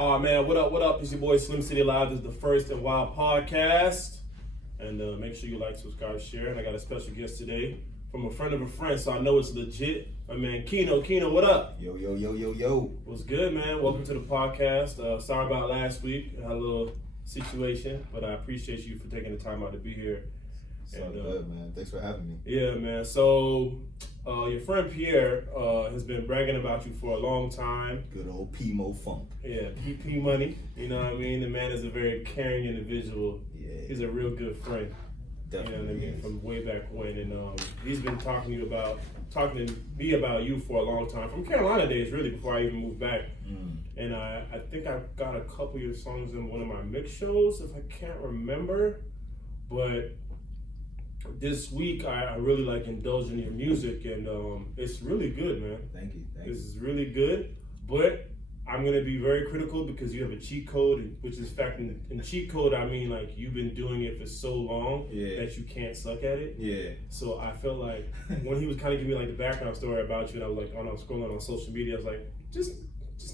Oh man, what up? What up? It's your boy Slim City Live. This is the First and Wild podcast. And make sure you like, subscribe, share. And I got a special guest today from a friend of a friend, so I know it's legit. My man Kino. Kino, what up? Yo. What's good, man? Welcome to the podcast. Sorry about last week. I had a little situation, but I appreciate you for taking the time out to be here. It's all good, man. Thanks for having me. Yeah, man. So, your friend Pierre has been bragging about you for a long time. Good old P-Mo Funk. Yeah, PP Money. You know what I mean? The man is a very caring individual. Yeah. He's a real good friend. Definitely. You know what I mean? Is. From way back when. And he's been talking to me about you for a long time. From Carolina days, really, before I even moved back. And I think I got a couple of your songs in one of my mix shows, if I can't remember. But this week, I really like indulging in your music, and it's really good, man. Thank you. This is really good, but I'm gonna be very critical because you have a cheat code, which is fact. In cheat code, I mean like you've been doing it for so long that you can't suck at it. Yeah. So I felt like when he was kind of giving me like the background story about you, and I was like, I was scrolling on social media, I was like, just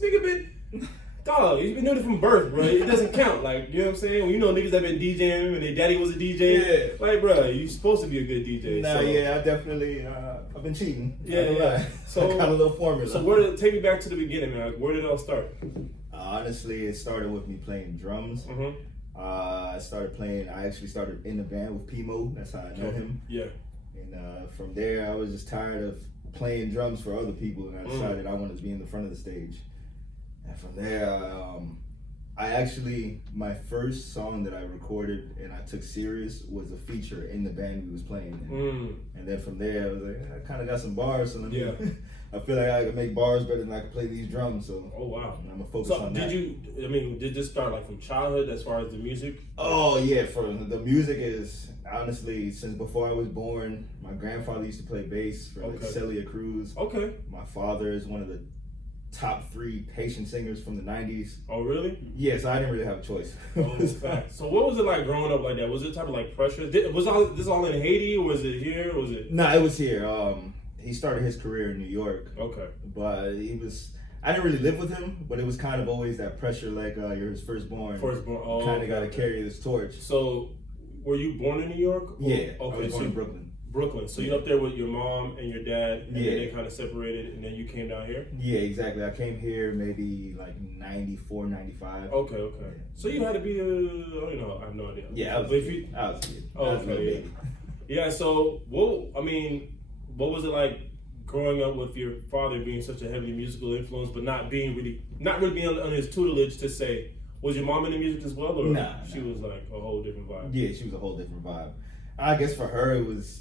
nigga been. Dog, he's been doing it from birth, bro. It doesn't count. Like, you know what I'm saying? When you know niggas that been DJing and their daddy was a DJ. Yeah. Like, bro, you supposed to be a good DJ. Nah, so. yeah, I definitely, I've been cheating. Yeah. So I got a little formula. So take me back to the beginning, man. Like, where did it all start? Honestly, it started with me playing drums. Mm-hmm. I actually started in the band with P-Mo. That's how I know him. Yeah. And from there, I was just tired of playing drums for other people, and I decided I wanted to be in the front of the stage. And from there, my first song that I recorded and I took serious was a feature in the band we was playing in. And then from there, I was like, I kind of got some bars, so I feel like I can make bars better than I can play these drums. So oh wow, I'm gonna focus on that. Did this start like from childhood as far as the music? Oh yeah, for the music is honestly since before I was born. My grandfather used to play bass for like Celia Cruz. Okay. My father is one of the top 3 Haitian singers from the 90s. Oh, really? Yeah, so I didn't really have a choice. So what was it like growing up like that? Was it type of like pressure? Was this all in Haiti or was it here? Or was it? No, it was here. He started his career in New York. Okay. But I didn't really live with him, but it was kind of always that pressure like you're his firstborn. Oh, kind of got to carry this torch. So, were you born in New York? Yeah. Okay, I was born in Brooklyn. So you're up there with your mom and your dad, and then they kind of separated, and then you came down here? Yeah, exactly. I came here maybe like 94, 95. Okay. Yeah. So you had to be, I have no idea. Yeah, I was a kid. I was a baby. Yeah, so, what was it like growing up with your father being such a heavily musical influence, but not really being under his tutelage to say, was your mom in the music as well, or she was like a whole different vibe? Yeah, she was a whole different vibe. I guess for her it was,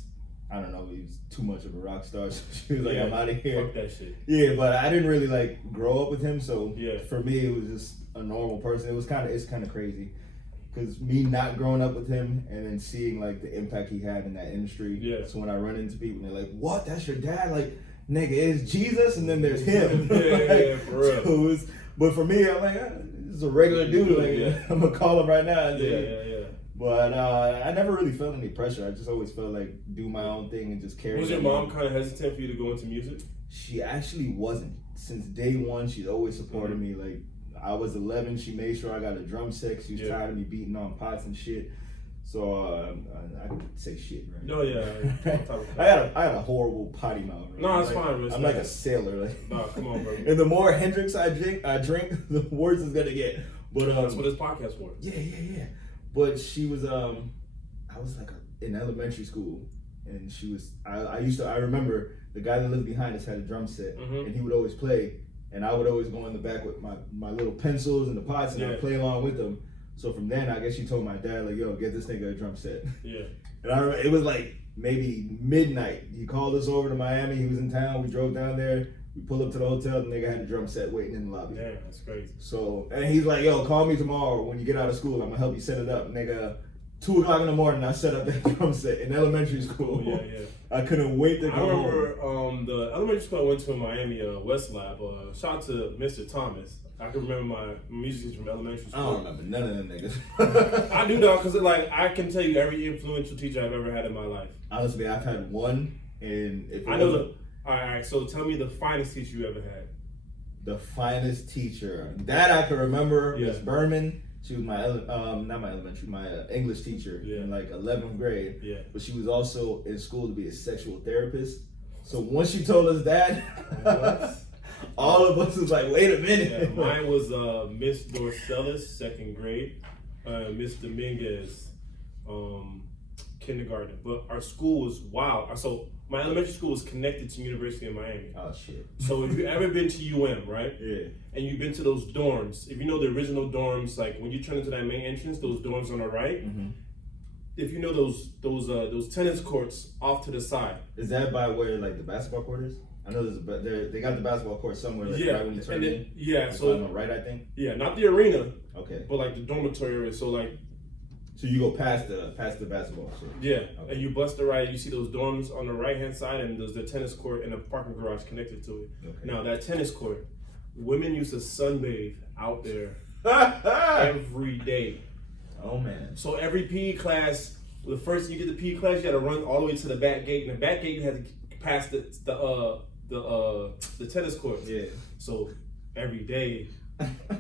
I don't know, he was too much of a rock star. So she was like, I'm out of here. Fuck that shit. Yeah, but I didn't really like grow up with him, so for me it was just a normal person. It's kind of crazy, because me not growing up with him and then seeing like the impact he had in that industry. Yeah. So when I run into people, they're like, "What? That's your dad?" Like, nigga, it's Jesus, and then there's him. Yeah, for real. So but for me, I'm like, this is a regular dude. Like, I'm gonna call him right now. Yeah. But I never really felt any pressure. I just always felt like do my own thing and just carry. Was your mom kind of hesitant for you to go into music? She actually wasn't. Since day one, she's always supported me. Like, I was 11, she made sure I got a drum set. She was tired of me beating on pots and shit. So I can say shit, right? No, yeah. I had a horrible potty mouth. Right? No, it's fine. I'm like a sailor. Like, no, come on, bro. And the more Hendrix I drink, the worse it's gonna get. But that's what this podcast for. Yeah. But she was I was like in elementary school, and she was I remember the guy that lived behind us had a drum set, and he would always play, and I would always go in the back with my little pencils and the pots, and I'd play along with them. So from then, I guess she told my dad, like, yo, get this nigga a drum set. Yeah. And I remember it was like maybe midnight. He called us over to Miami. He was in town. We drove down there. We pulled up to the hotel. The nigga had a drum set waiting in the lobby. Yeah, that's crazy. So, and he's like, yo, call me tomorrow when you get out of school. I'm going to help you set it up. Nigga, 2 o'clock in the morning, I set up that drum set in elementary school. Yeah. I couldn't wait to go home. I remember the elementary school I went to in Miami, West Lab. Shout out to Mr. Thomas. I can remember my music teacher from elementary school. I don't remember none of them niggas. I do though, because like I can tell you every influential teacher I've ever had in my life. Honestly, I've had one, and if I know all right. So tell me the finest teacher you ever had. the finest teacher that I can remember. Yeah. Miss Berman. She was my not my elementary, my English teacher in like 11th grade. Yeah. But she was also in school to be a sexual therapist. So once she told us that, all of us was like, wait a minute. Yeah, mine was Miss Dorcelis, 2nd grade. Miss Dominguez, kindergarten. But our school was wild. So my elementary school was connected to University of Miami. Oh shit. So if you ever been to UM, right? Yeah. And you've been to those dorms, if you know the original dorms, like when you turn into that main entrance, those dorms on the right. Mm-hmm. If you know those tennis courts off to the side. Is that by where like the basketball court is? I know they got the basketball court somewhere. Like, right when you turn in. Yeah. Like, So on the right, I think. Yeah, not the arena. Okay. But like the dormitory area. So like. So you go past the basketball shit. Yeah, okay. And you bust the right, you see those dorms on the right hand side, and there's the tennis court and a parking garage connected to it. Okay. Now that tennis court, women used to sunbathe out there every day. Oh man! So every PE class, the first you get the PE class, you got to run all the way to the back gate, and the back gate you had to pass the tennis court. Yeah. So every day,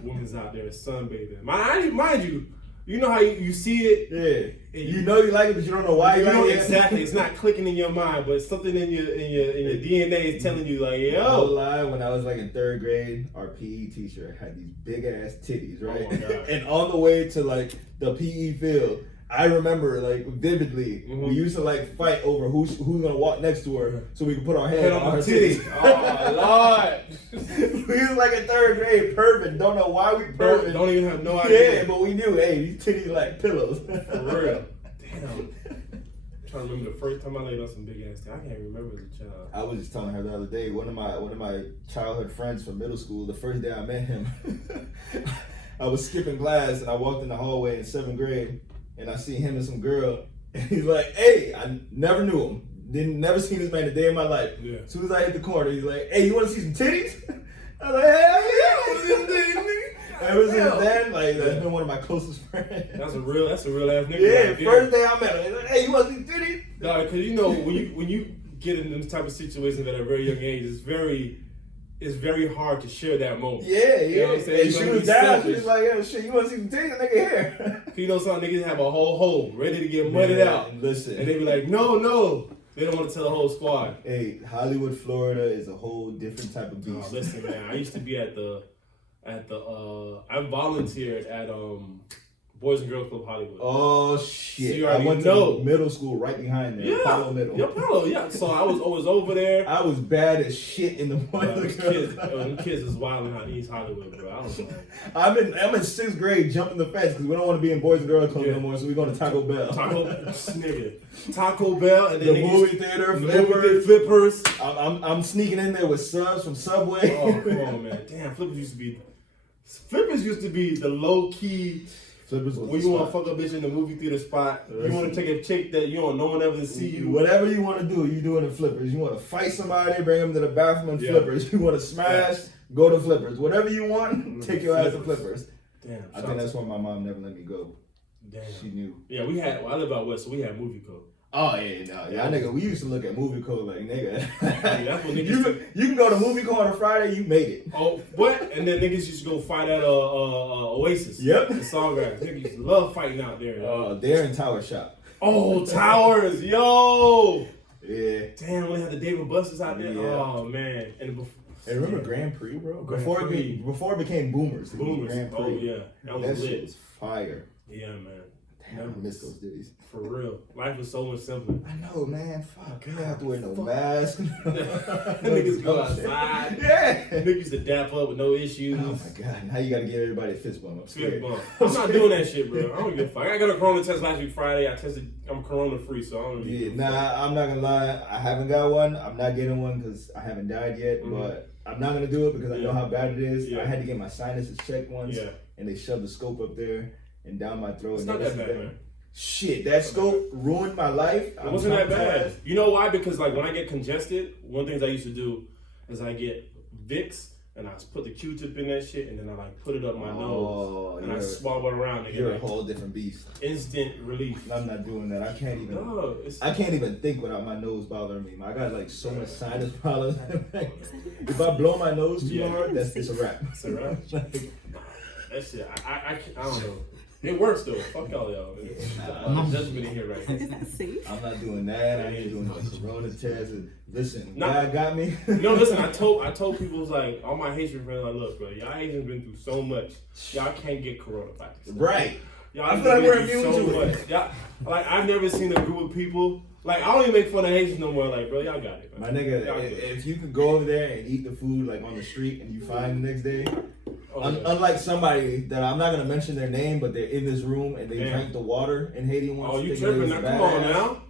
women's out there sunbathing. Mind you. You know how you see it? Yeah. You know you like it, but you don't know why you like it. Exactly. It's not clicking in your mind, but something in your DNA is telling you like, No yo. lie, when I was like in 3rd grade, our PE teacher had these big ass titties, right? Oh my God. And on the way to like the PE field, I remember like vividly, we used to like fight over who's gonna walk next to her so we could put our head on her titty. Oh Lord. We was like in 3rd grade, perfect. Don't know why we perfect. Don't even have no idea. Yeah, but we knew, hey, these titties like pillows. For real. Damn. I'm trying to remember the first time I laid on some big ass titty. I can't remember as a child. I was just telling her the other day, one of my childhood friends from middle school, the first day I met him, I was skipping class and I walked in the hallway in 7th grade and I see him and some girl and he's like, hey, I never knew him. Never seen this man a day in my life. Yeah. As soon as I hit the corner, he's like, hey, you want to see some titties? I was like, hell yeah, I want to see some titties, nigga. Ever since then, like, that's been one of my closest friends. That's a real ass nigga. Yeah, right first day I met him, he's like, hey, you want to see titties? No, because you know when you get in this type of situations at a very young age, it's very hard to share that moment. Yeah, You know what I'm saying? And You she wanna was be down. selfish. She was like, "Yo, shit, you want to see some titties, nigga? Here." You know, some niggas have a whole hole ready to get mudded out, Listen, and they be like, no, they don't want to tell the whole squad. hey, Hollywood, Florida is a whole different type of Oh, beast. listen, man, I used to be at the I volunteered at Boys and Girls Club Hollywood. Oh So shit! you I already went know. to middle school right behind there. Apollo Middle. Yeah, Apollo, yeah. So I was always over there. I was bad as shit in the morning. Them kids is wilding out in East Hollywood, bro. I don't know. I'm in 6th grade, jumping the fence because we don't want to be in Boys and Girls Club no more, so we're going to Taco Bell. Taco Bell, and then the movie theater, Flippers. I'm sneaking in there with subs from Subway. Oh, come on, man. Damn, Flippers used to be the low key. Flippers was When the you want to spot. fuck a bitch in the movie theater spot, you Listen. want to take a chick that you don't, no one ever see you. Whatever you want to do, you do it in Flippers. You want to fight somebody, bring them to the bathroom in Yeah. Flippers. You want to smash, go to Flippers. Whatever you want, take your ass to Flippers. Damn, I think that's why my mom never let me go. Damn. She knew. Yeah, I live out west, so we had movie code. Oh yeah, no, yeah, nigga. We used to look at movie code like nigga. That's what niggas you can go to movie code on a Friday. You made it. Oh, what? And then niggas used to go fight at Oasis. Yep. The Sawgrass. Niggas used to love fighting out there. They're in Tower Shop. Oh, Towers, yo. Yeah. Damn, we had the David Busters out there. Yeah. Oh man. And Hey, remember Grand Prix, bro? Grand Before Prix. it became Boomers. it was Boomers. Grand Prix. Oh yeah, that was That shit lit. was fire. Yeah, man. Damn, I miss those days. For real, life was so much simpler. I know, man. Fuck, you don't have to wear no mask. Niggas go outside. Yeah. Niggas used to dap up with no issues. Oh my god, now you gotta give everybody a fist bump. I'm Fist scared. bump. I'm not doing that shit, bro. I don't give a fuck. I got a corona test last week Friday. I'm corona free, so I don't Yeah, give a fuck. nah, I'm not gonna lie. I haven't got one. I'm not getting one because I haven't died yet. Mhm. But I'm not gonna do it because I know how bad it is. Yeah. I had to get my sinuses checked once, Yeah. and they shoved the scope up there and down my throat. It's and not that's that the bad, thing. man. Shit, that scope ruined my life. It wasn't that bad. You know why? Because like when I get congested, one of the things I used to do is I get Vicks and I put the Q-tip in that shit, and then I like put it up my nose, and I you're- swallow it around. And You're get, a whole different beast. instant relief. I'm not doing that. I can't even. No, I can't even think without my nose bothering me. I got like so much sinus problems. If I blow my nose too hard, it's a wrap. It's a wrap. That shit, I don't know. It works though. Fuck all y'all. Judgment in here right now. Is that safe? I'm not doing that. I ain't doing the corona test. And listen, Nah. God got me. No, listen. I told people, it was like, all my Haitian friends, like, look, bro, y'all Haitians been through so much. Y'all can't get coronavirus. Right. Y'all I been feel like we're through immune to it. much. Y'all, like, I've never seen a group of people. Like, I don't even make fun of Haitians no more. Like, bro, y'all got it, My man. nigga, Y'all good. if you could go over there and eat the food like on the street and you find the next day, Oh, yeah. unlike somebody that I'm not gonna mention their name, but they're in this room and they Damn. drank the water in Haiti once. Oh, you thinking it tripping was now? Come on badass. now.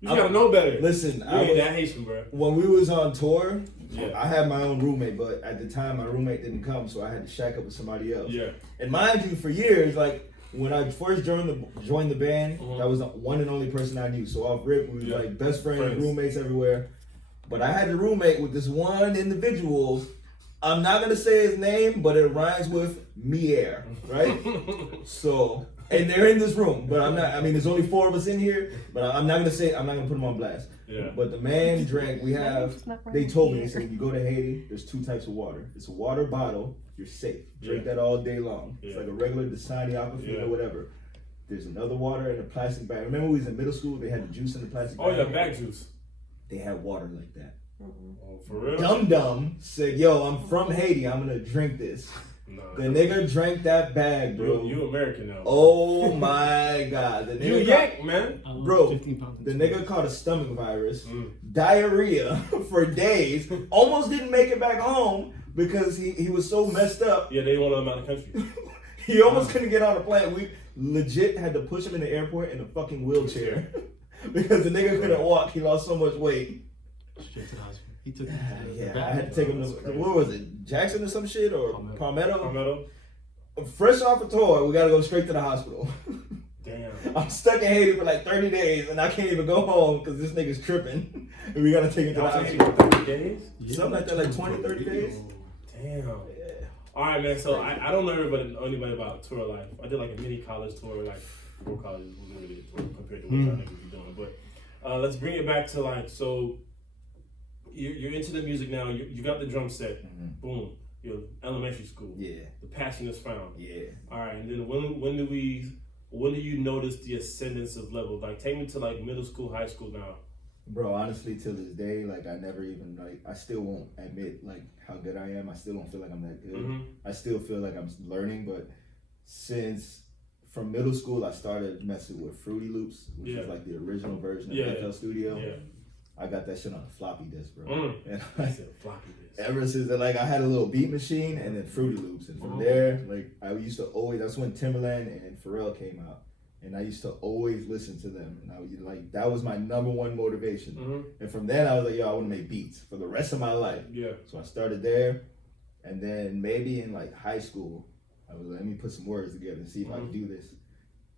You gotta know better. Listen, You ain't that Haitian, bro. when we was on tour, Yeah. I had my own roommate, but at the time my roommate didn't come, so I had to shack up with somebody else. Yeah. And mind you, for years, like when I first joined the band, Mhm. that was the one and only person I knew. So off rip, we was Yeah. like best friends, Friends. roommates everywhere. But I had a roommate with this one individual. I'm not gonna say his name, but it rhymes with Mier, right? So, and they're in this room, but I'm not. I mean, there's only 4 of us in here, but I'm not gonna say. I'm not gonna put him on blast. Yeah. But the man drank. We have. It's not They right told me, here. they said, you go to Haiti, there's 2 types of water. It's a water bottle, you're safe. Drink Yeah. that all day long. It's Yeah. like a regular Dasani, Aquafina, Yeah. or whatever. There's another water in a plastic bag. Remember we was in middle school, they had the juice in the plastic Oh, bag? yeah, back juice. They had water like that. Oh, for real? Dum Dum said, yo, I'm from Haiti, I'm gonna drink this. Nah. The nigga drank that bag, bro. You American now. Oh my god. The You nigga yak, man. I love Bro, 15 pounds. the nigga caught a stomach virus, Mm. diarrhea for days, almost didn't make it back home because he was so messed up. Yeah, they want to let him out of the country. He almost couldn't get on the plane. We legit had to push him in the airport in a fucking wheelchair because the nigga couldn't walk. He lost so much weight. Straight to the hospital. He took him to the Yeah, I back. had to take him to, That's crazy. what was it, Jackson or some shit, or Palmetto? Palmetto? Fresh off a tour, we gotta go straight to the hospital. Damn. I'm stuck in Haiti for like 30 days and I can't even go home because this nigga's tripping. And we gotta take him to the That was hospital. actually 30 days? Something like that, like 20, 30 days. Damn. Yeah. All right, man. So I don't know anybody about tour life. I did like a mini college tour, like 4 colleges wasn't really a tour compared to what y'all niggas be doing. But let's bring it back to like, so you're into the music now. You got the drum set. Mhm. Boom. You're elementary school. Yeah, The passion is found. yeah. All right, and then when do you notice the ascendance of level? Like, take me to like middle school, high school now. Bro, honestly, till this day, like I never even like I still won't admit like how good I am. I still don't feel like I'm that good. Mm-hmm. I still feel like I'm learning, but since from middle school I started messing with Fruity Loops, which Yeah. is like the original version of Yeah. FL Studio. Yeah. I got that shit on a floppy disk, bro. Mm. And I said floppy disk. ever since then, like I had a little beat machine and then Fruity Loops, and from Mhm. there, like I used to always. That's when Timbaland and Pharrell came out, and I used to always listen to them, and I would like that was my number one motivation. Mm-hmm. And from then, I was like, yo, I want to make beats for the rest of my life. Yeah. So I started there, and then maybe in like high school, I was like, let me put some words together and see if I can do this.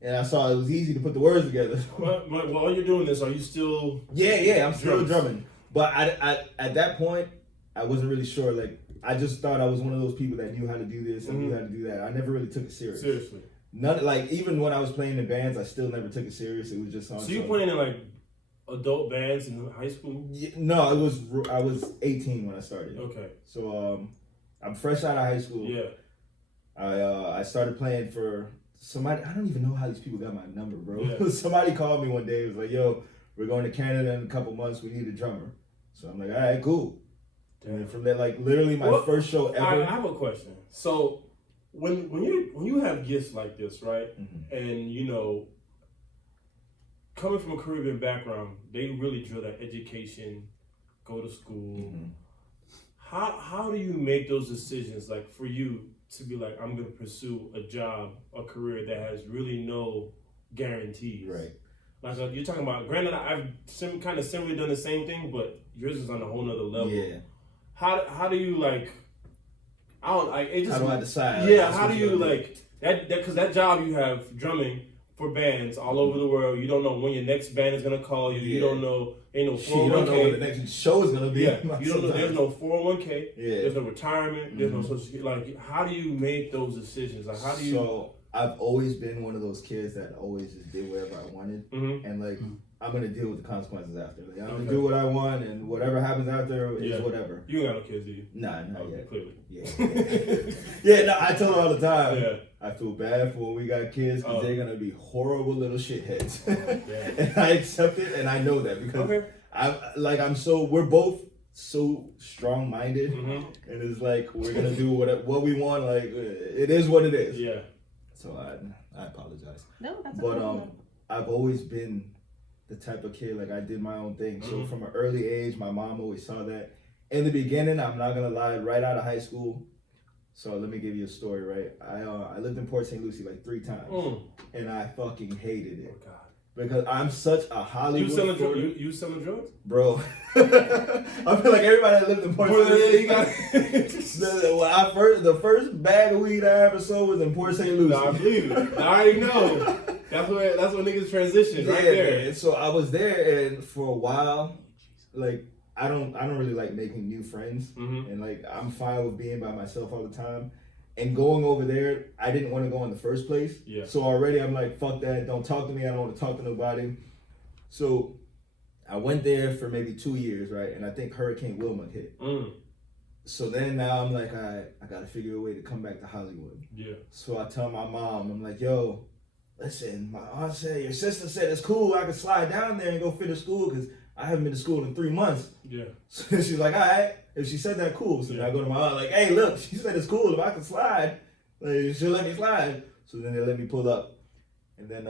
And I saw it was easy to put the words together. But while you're doing this, are you still? Yeah, I'm still Drums. drumming. But I at that point, I wasn't really sure. Like, I just thought I was one of those people that knew how to do this and knew how to do that. I never really took it serious. Seriously. None, like, even when I was playing in bands, I still never took it serious. It was just on. So you some- playing in like adult bands in high school? Yeah, no, I was 18 when I started. Okay. So I'm fresh out of high school. Yeah. I started playing for somebody. I don't even know how these people got my number, bro. Yeah. Somebody called me one day. It was like, "Yo, we're going to Canada in a couple months. We need a drummer." So I'm like, "All right, cool." And then from there, like literally my Well, first show ever. I have a question. So when you have gifts like this, right? Mhm. And you know, coming from a Caribbean background, they really drill that education, go to school. Mhm. How do you make those decisions? Like for you to be like, I'm gonna pursue a job, a career that has really no guarantees. Right. Like you're talking about. Granted, I've kind of similarly done the same thing, but yours is on a whole nother level. Yeah. How do you like? I don't like it. Just How do I decide? yeah. That's How what do you you gotta do. like that? Because that job you have drumming for bands all over the world. You don't know when your next band is gonna call you. You don't know. Ain't no 401k. You don't know when the next show is gonna be. Yeah, you don't know. There's no 401k. Yeah. There's no retirement. There's no social security. Like, how do you make those decisions? Like, how do you? So I've always been one of those kids that always just did whatever I wanted, and like I'm gonna deal with the consequences after. Like, I'm gonna do what I want, and whatever happens after is whatever. You ain't got no kids, do you? Nah, not yet. Clearly. Yeah, no, I tell her all the time. Yeah. I feel bad for when we got kids because they're gonna be horrible little shitheads, Yeah. and I accept it, and I know that because we're both so strong-minded, and it's like we're gonna do what we want. Like it is what it is. Yeah. So I apologize. No, that's But okay. I've always been the type of kid, like I did my own thing. So from an early age, my mom always saw that. In the beginning, I'm not gonna lie, right out of high school. So let me give you a story, right? I lived in Port St. Lucie like 3 times, and I fucking hated it. Oh God. Because I'm such a Hollywood. You selling drugs? Bro. I feel like everybody that lived in Port St. Lucie. The first bag of weed I ever sold was in Port St. Lucie. No, I believe it. I already know. That's when niggas transition right there. Man. So I was there, and for a while, like I don't really like making new friends, and like I'm fine with being by myself all the time. And going over there, I didn't want to go in the first place. Yeah. So already I'm like, fuck that. Don't talk to me. I don't want to talk to nobody. So I went there for maybe 2 years, right? And I think Hurricane Wilma hit. So then now I'm like, I got to figure a way to come back to Hollywood. Yeah. So I tell my mom, I'm like, yo, listen, my aunt said, your sister said it's cool. I can slide down there and go finish school because I haven't been to school in 3 months. Yeah. So she's like, all right. If she said that, cool. So then I go to my aunt, like, hey, look, she said it's cool. If I can slide, like, she'll let me slide. So then they let me pull up. And then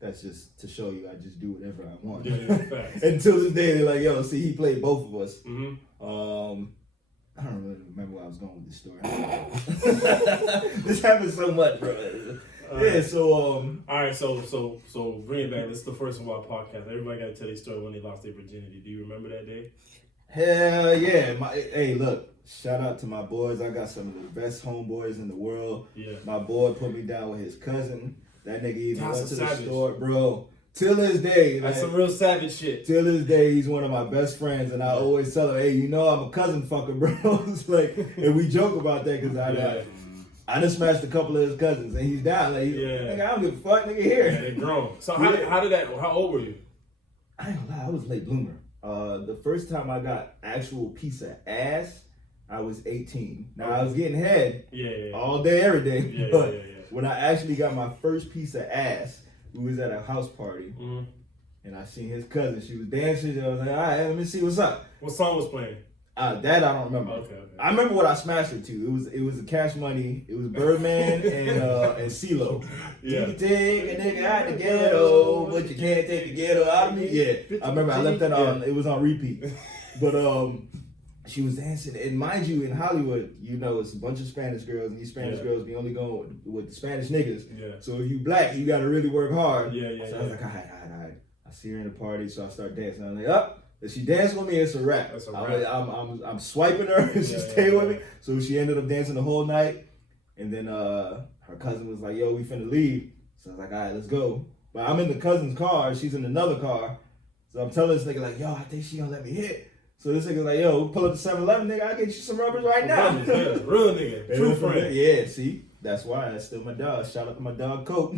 that's just to show you I just do whatever I want. Yeah, facts. Until this day, they're like, yo, see, he played both of us. I don't really remember where I was going with this story. This happens so much, bro. So all right, so bring it back. This is the first of our podcast. Everybody got to tell their story when they lost their virginity. Do you remember that day? Hell yeah. Hey, look, shout out to my boys. I got some of the best homeboys in the world. Yeah. My boy put me down with his cousin. That nigga even That's went to savage. the store, bro. Till this day, That's some real savage shit. Till this day, he's one of my best friends, and I always tell him, "Hey, you know I'm a cousin fucker, bro." It's like, and we joke about that because I just smashed a couple of his cousins, and he's down. Like, nigga, I don't give a fuck, nigga. Here, yeah, they grown. So how old were you? I ain't gonna lie, I was a late bloomer. The first time I got actual piece of ass, I was 18. Now I was getting head all day, every day. But when I actually got my first piece of ass, we was at a house party, and I seen his cousin. She was dancing. And I was like, all right, let me see what's up. What song was playing? That I don't remember. Okay. I remember what I smashed it to. It was a Cash Money. It was Birdman and CeeLo. Yeah. You can take a nigga out the ghetto, but you can't take the ghetto out of me. Yeah, I remember I left that on. It was on repeat. But she was dancing, and mind you, in Hollywood, you know, it's a bunch of Spanish girls, and these Spanish girls be only going with the Spanish niggas. Yeah. So if you black, you gotta really work hard. So I was like, all right. I see her in the party, so I start dancing. I'm like, up. If she danced with me, it's a wrap. That's a wrap. I'm swiping her, and she stayed with me. So she ended up dancing the whole night, and then her cousin was like, yo, we finna leave. So I was like, all right, let's go. But I'm in the cousin's car, she's in another car. So I'm telling this nigga like, yo, I think she gonna let me hit. So this nigga's like, yo, pull up to 7-Eleven, nigga, I'll get you some rubbers right now. Real nigga, true friend. Yeah, see, that's why that's still my dog. Shout out to my dog, Coke.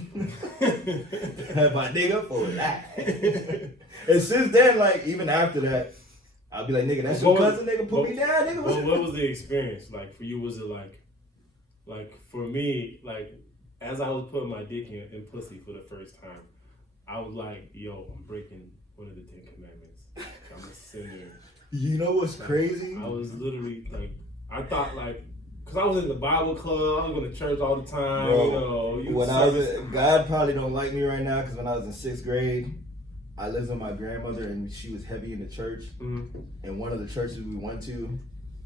Had my nigga for life. And since then, like, even after that, I'll be like, nigga, that's your cousin, nigga, put me down, nigga. What was the experience like for you? Was it like for me, like, as I was putting my dick in pussy for the first time, I was like, yo, I'm breaking one of the 10 commandments. I'm a sinner. You know what's crazy? I was literally like, I thought like, cause I was in the Bible club, I was going to church all the time. Bro, God probably don't like me right now, cause when I was in 6th grade, I lived with my grandmother, and she was heavy in the church. And one of the churches we went to,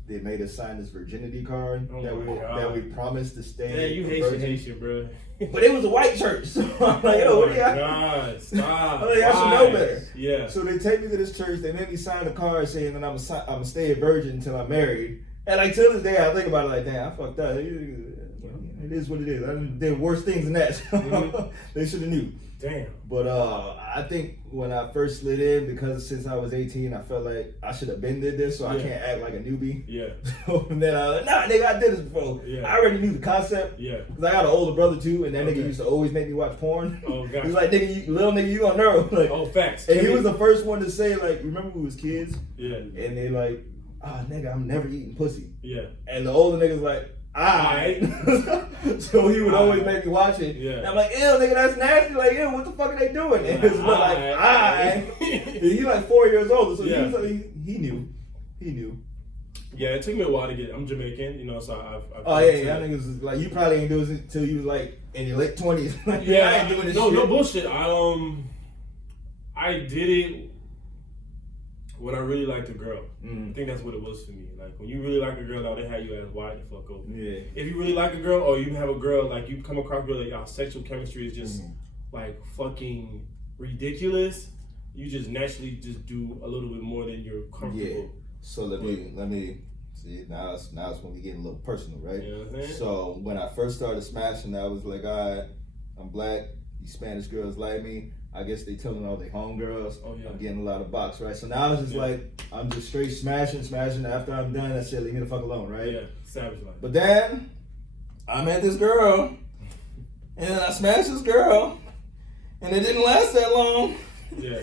they made us sign this virginity card that we promised to stay. Yeah, you Haitian, bro. But it was a white church, so I'm like, yo, what do y'all? God, stop. I'm like, I should know better. Yeah. So they take me to this church. They made me sign a card saying that I'm gonna stay a virgin until I'm married. And like till this day, I think about it like, damn, I fucked up. It is what it is. I did worse things than that. They should have knew. Damn. But I think when I first slid in, because since I was 18, I felt like I should have been did this, so I can't act like a newbie. Yeah. So and then I was like, nah, nigga, I did this before. Yeah. I already knew the concept. Yeah. Cause I got an older brother too, and that nigga used to always make me watch porn. Oh, gotcha. He's like, nigga, little nigga, you don't know. Like, Oh, facts. and he was the first one to say, like, remember we was kids? Yeah. And they like, oh, nigga, I'm never eating pussy. Yeah. And the older niggas like, alright. So he would always make me watch it. Yeah. And I'm like, ew, nigga, that's nasty. Like, ew, what the fuck are they doing? And it's like, alright. He's like 4 years older, so he knew. He knew. Yeah, it took me a while to get. I'm Jamaican, you know, so I've Oh yeah, y'all niggas was like, you probably ain't do it until you was like in your late 20s. Like, Yeah, I ain't doing this no, shit. no bullshit. I did it when I really liked a girl. I think that's what it was for me. Like when you really like a girl, now they have you as wide the fuck open. Yeah. If you really like a girl, or you have a girl, like you come across a girl, like y'all sexual chemistry is just like fucking ridiculous. You just naturally just do a little bit more than you're comfortable. Yeah. So let me see, now it's when we getting a little personal, right? You know what I'm saying? So when I first started smashing, I was like, alright, I'm black, these Spanish girls like me. I guess they telling all their homegirls. Oh, yeah. I'm getting a lot of box, right? So now it's just like, I'm just straight smashing. After I'm done, I said, leave me the fuck alone, right? Yeah, savage life. But then, I met this girl, and then I smashed this girl, and it didn't last that long. Yeah.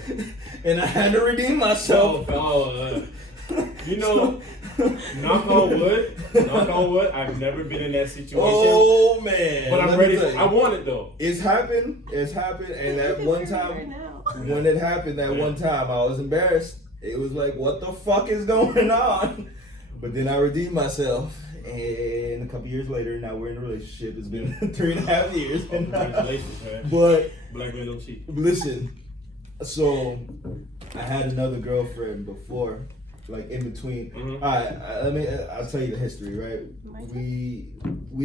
And I had to redeem myself. You know, knock on wood, I've never been in that situation. Oh man! But I'm ready. I want it though. It's happened, and that one time, when it happened, one time, I was embarrassed. It was like, what the fuck is going on? But then I redeemed myself, and a couple years later, now we're in a relationship. It's been 3.5 years. Congratulations, man. But Black men don't cheat. listen, so I had another girlfriend before. Like in between. Alright, I'll tell you the history, right? We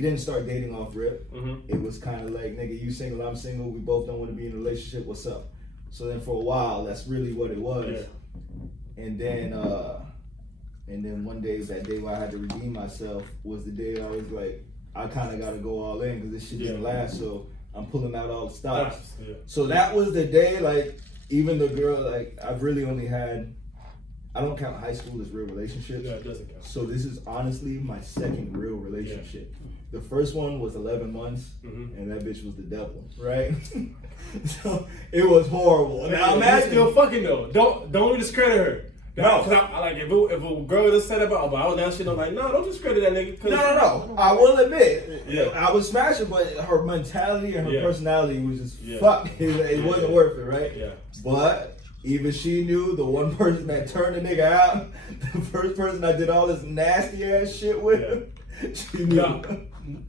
didn't start dating off rip. It was kind of like, nigga, you single, I'm single, we both don't want to be in a relationship, what's up? So then for a while, that's really what it was. Yeah. And then one day, that day where I had to redeem myself was the day I was like, I kind of got to go all in because this shit didn't last, so I'm pulling out all the stops. Yeah. So that was the day, like, even the girl, like, I've really only had, I don't count high school as real relationships. Yeah, it doesn't count. So this is honestly my second real relationship. Yeah. The first one was 11 months, and that bitch was the devil, right? So it was horrible. Now imagine, still fucking though. Don't discredit her. No, cause I like if a girl just said about, I was down shit. I'm like, no, don't discredit that nigga. No. I will admit, I was smashing, but her mentality and her personality was just fuck. It wasn't worth it, right? Yeah. But even she knew the one person that turned the nigga out, the first person I did all this nasty ass shit with, she knew. No,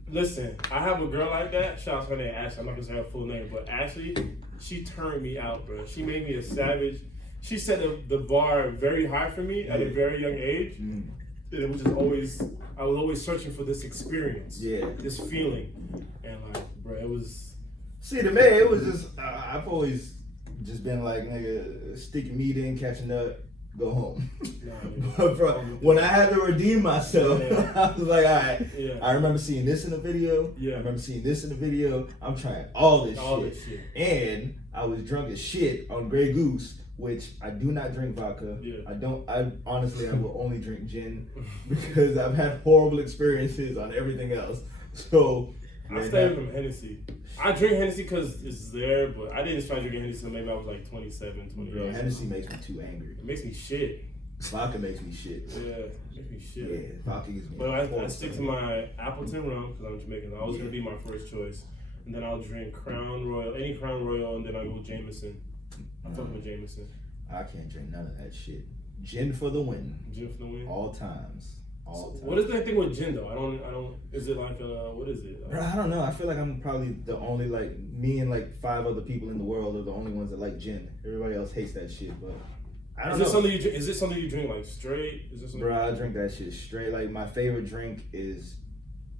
listen, I have a girl like that. Shout out to her name, Ashley. I'm not gonna say her full name, but Ashley, she turned me out, bro. She made me a savage. She set the bar very high for me at a very young age. And it was just I was always searching for this experience, this feeling. And like, bro, it was. See, to me, it was just, I've always just been like, nigga, stick meat in, catch a nut, go home. But bro, when I had to redeem myself, I was like, all right, I remember seeing this in a video. I remember seeing this in the video. I'm trying all this shit. And I was drunk as shit on Grey Goose, which I do not drink vodka. I honestly, I will only drink gin because I've had horrible experiences on everything else. So I stay away from Hennessy. I drink Hennessy because it's there, but I didn't start drinking Hennessy until maybe I was like 27, 28. Bro, Hennessy makes me too angry. It makes me shit. Vodka makes me shit. Yeah, it makes me shit. Yeah, vodka gives me. But I stick to my Appleton rum because I'm Jamaican. That was gonna be my first choice, and then I'll drink Crown Royal, any Crown Royal, and then I'll go Jameson. I'm talking about Jameson. I can't drink none of that shit. Gin for the win. Gin for the win. All times. What is that thing with gin though? I don't. Is it like what is it? Bro, I don't know. I feel like I'm probably the only, like, me and like 5 other people in the world are the only ones that like gin. Everybody else hates that shit, but I don't know. Is it something you drink like straight? Bro, I drink that shit straight. Like, my favorite drink is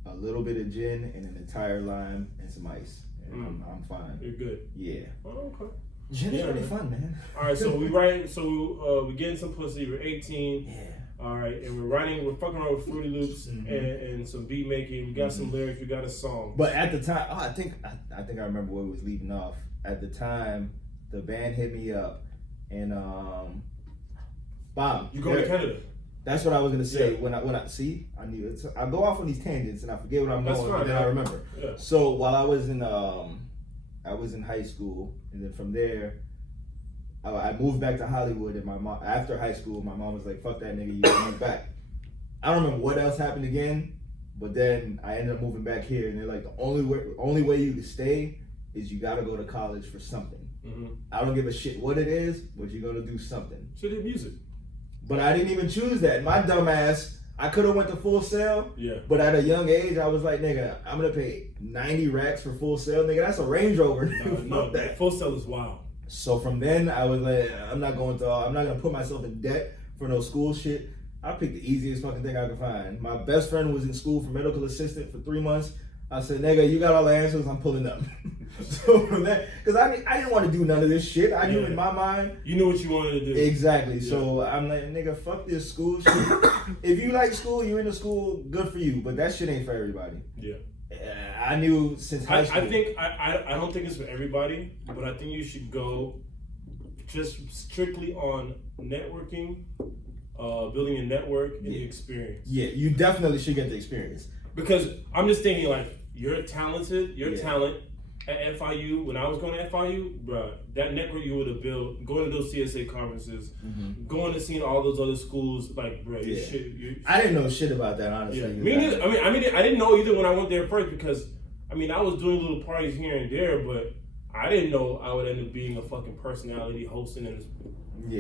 a little bit of gin and an entire lime and some ice. And I'm fine. You're good. Yeah. Oh, okay. Gin is pretty fun, man. All right, so we getting some pussy. We're 18. Yeah. All right, and we're fucking around with Fruity Loops and some beat making. We got some lyrics, we got a song. But at the time, I think I remember where we was leaving off. At the time, the band hit me up, and Bob, You going to Canada? That's what I was gonna say. Yeah. When I see, I knew it. I go off on these tangents and I forget what I'm That's going, fine, but then I remember. Yeah. So while I was in high school, and then from there, I moved back to Hollywood. And my mom, after high school, my mom was like, "Fuck that nigga, you gotta move back." I don't remember what else happened again, but then I ended up moving back here, and they're like, the only way you can stay is you gotta go to college for something. I don't give a shit what it is, but you're gonna do something. So did music. But I didn't even choose that. My dumb ass, I could have went to Full Sail. Yeah. But at a young age, I was like, nigga, I'm gonna pay 90 racks for Full Sail, nigga. That's a Range Rover. No, that. Full Sail is wild. So from then, I was like, I'm not gonna put myself in debt for no school shit. I picked the easiest fucking thing I could find. My best friend was in school for medical assistant for 3 months. I said, nigga, you got all the answers, I'm pulling up. So from that, because I didn't want to do none of this shit. I knew in my mind. You knew what you wanted to do. Exactly. Yeah. So I'm like, nigga, fuck this school shit. If you like school, you into school, good for you. But that shit ain't for everybody. Yeah. I knew since high school. I don't think it's for everybody, but I think you should go just strictly on networking, building a network, and the experience. Yeah, you definitely should get the experience. Because I'm just thinking, like, you're talented, talent at FIU. When I was going to FIU, bro, that network you would have built, going to those CSA conferences, going to seeing all those other schools, like, bro, I didn't know shit about that, honestly. Yeah. Me neither. I mean, I didn't know either when I went there first because, I mean, I was doing little parties here and there, but I didn't know I would end up being a fucking personality hosting and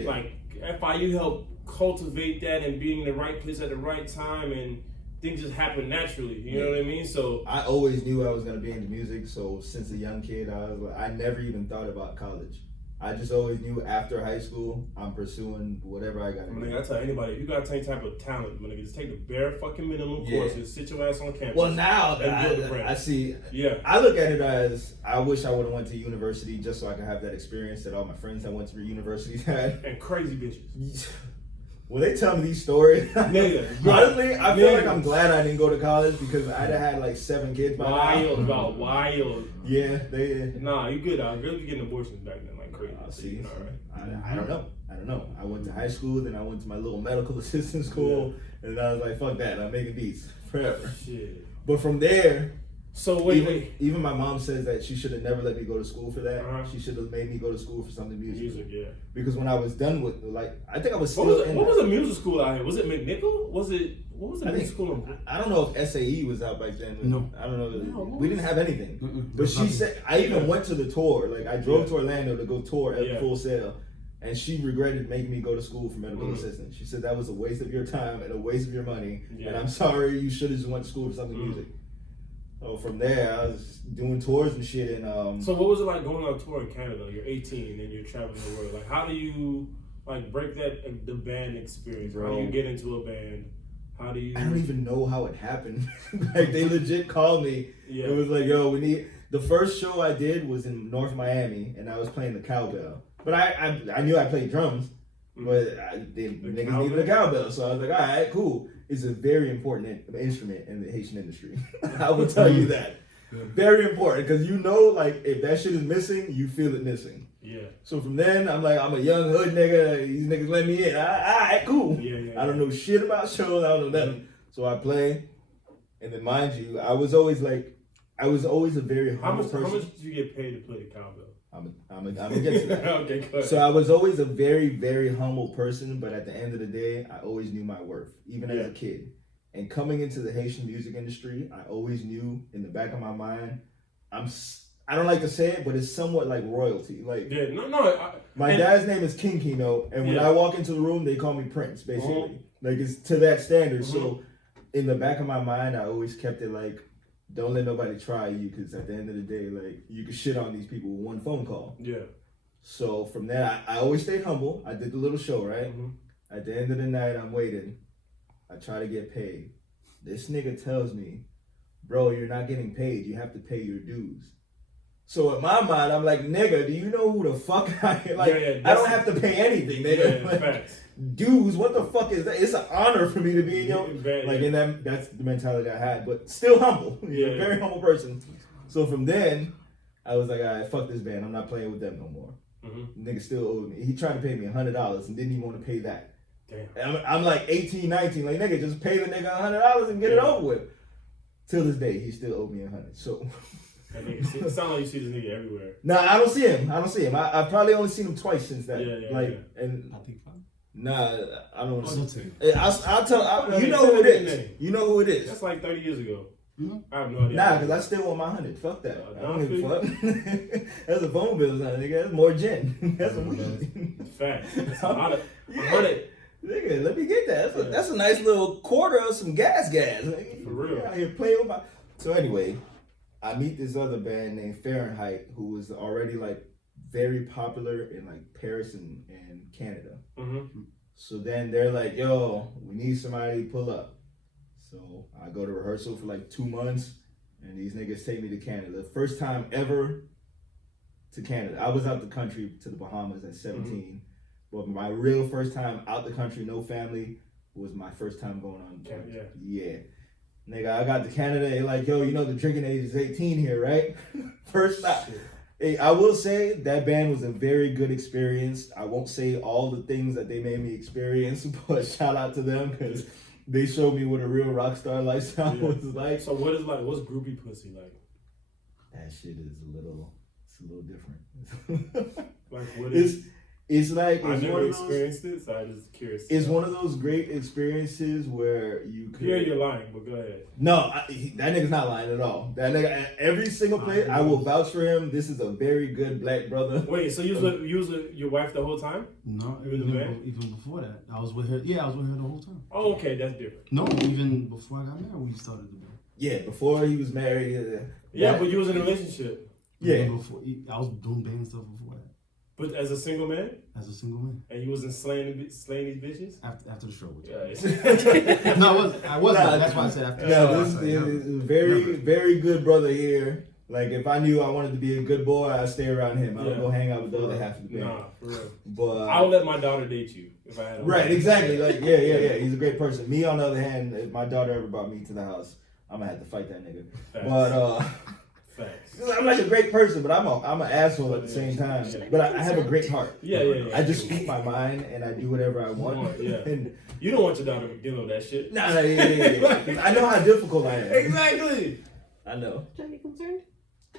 like FIU helped cultivate that and being in the right place at the right time and things just happen naturally. You know what I mean? So I always knew I was gonna be into music. So since a young kid, I never even thought about college. I just always knew after high school, I'm pursuing whatever I gotta do. I tell anybody, if you got any type of talent, just take the bare fucking minimum courses, sit your ass on campus. Well, now that I see, I look at it as I wish I would have went to university just so I could have that experience that all my friends that went to universities had. And crazy bitches. When they tell me these stories, honestly, I feel like I'm glad I didn't go to college because I'd have had like 7 kids by now. Wild. Yeah, they. Nah, you good. Girls be getting abortions back then like crazy. See, all right. I don't know. I went to high school, then I went to my little medical assistant school, and I was like, fuck that, I'm making beats forever. Shit. But from there, so even my mom says that she should have never let me go to school for that. She should have made me go to school for something musical. Yeah. Because when I was done with, I think I was still What was the music school out here? Was it McNichol? What was the music school? I don't know if SAE was out back then. No. I don't know. We didn't have anything. But she said, I even went to the tour. Like, I drove to Orlando to go tour at Full Sail. And she regretted making me go to school for medical assistant. She said that was a waste of your time and a waste of your money. And I'm sorry, you should have just went to school for something music. So from there, I was doing tours and shit. And so what was it like going on tour in Canada? You're 18 and you're traveling the world. Like, how do you break that the band experience? Bro. How do you get into a band? How do you? I don't even know how it happened. Like, they legit called me. Yeah. It was like, yo, we need. The first show I did was in North Miami, and I was playing the cowbell. But I knew I played drums, but niggas needed a cowbell. So I was like, all right, cool. It's a very important instrument in the Haitian industry. I will tell you that. Very important, because like, if that shit is missing, you feel it missing. Yeah. So from then, I'm like, I'm a young hood nigga. These niggas let me in. All right, cool. I don't know shit about shows. I don't know nothing. So I play, and then mind you, I was always a very humble person. How much did you get paid to play the cowbell? I'm gonna get to that. Okay, go ahead. So I was always a very, very humble person, but at the end of the day, I always knew my worth, even as a kid. And coming into the Haitian music industry, I always knew in the back of my mind, I don't like to say it, but it's somewhat like royalty. Like, my dad's name is King Kino, and when I walk into the room, they call me Prince, basically. Like, it's to that standard. So in the back of my mind, I always kept it like, don't let nobody try you, because at the end of the day, like, you can shit on these people with one phone call. Yeah. So from there, I always stayed humble. I did the little show, right? At the end of the night, I'm waiting. I try to get paid. This nigga tells me, bro, you're not getting paid. You have to pay your dues. So in my mind, I'm like, nigga, do you know who the fuck I am? Like, Yeah, I don't have to pay anything, nigga. Yeah, Like, facts. dudes, what the fuck is that? It's an honor for me to be in your like, and that's the mentality I had, but still humble. You're a very humble person. So from then, I was like, all right, fuck this band. I'm not playing with them no more. Mm-hmm. Nigga still owed me. He tried to pay me $100 and didn't even want to pay that. Damn. I'm like 18, 19. Like, nigga, just pay the nigga $100 and get it over with. Till this day, he still owed me $100. So. It sounds like you see this nigga everywhere. Nah, I don't see him. I've probably only seen him twice since that. And I think 5. nah, I don't. I'll I'll you know who it is. You know who it is. That's like 30 years ago. Mm-hmm. I have no idea. Nah, because I still want my 100. Fuck that. I don't give a fuck. That's a phone bill, son, nigga. That's more gin. That's some weed. Facts. That's a lot of 100. Nigga, let me get that. That's a nice little quarter of some gas. Nigga. For real. Out here playing with my. So anyway, I meet this other band named Fahrenheit, who was already like very popular in like Paris and Canada. Mm-hmm. So then they're like, yo, we need somebody to pull up. So I go to rehearsal for like 2 months, and these niggas take me to Canada. The first time ever to Canada. I was out the country to the Bahamas at 17, but my real first time out the country, no family, was my first time going on. Yeah. Nigga, I got to Canada, they like, yo, you know the drinking age is 18 here, right? First stop. Hey, I will say that band was a very good experience. I won't say all the things that they made me experience, but shout out to them because they showed me what a real rock star lifestyle was like. So what's groupie pussy like? That shit is a little different. Like what is? It's like I never experienced it, so I'm just curious. It's one of those great experiences where you could. Yeah, you're lying, but go ahead. No, that nigga's not lying at all. That nigga, at every single place, I will vouch for him. This is a very good black brother. Wait, so you was with your wife the whole time? No, You were the band? even before that, I was with her. Yeah, I was with her the whole time. Oh, okay, that's different. No, even before I got married, we started the band. Yeah, before he was married. Yeah, but you was in a relationship. Yeah. Even before I was doing band stuff before that. But as a single man? As a single man. And you wasn't slaying these bitches? After the show. Yeah. No, I wasn't. That's why I said after the show. This is a very good brother here. Like, if I knew I wanted to be a good boy, I'd stay around him. I don't go hang out with the other half of the band. Nah, for real. But I would let my daughter date you if I had a right, exactly. Like, yeah. He's a great person. Me, on the other hand, if my daughter ever brought me to the house, I'm gonna have to fight that nigga. Facts. But Facts. I'm like a great person, but I'm an asshole at the same time. But I have a great heart. Yeah. I just speak my mind and I do whatever I want. Yeah. And you don't want your daughter dealing with that shit. nah, yeah. I know how difficult I am. Exactly. I know. Should I be concerned?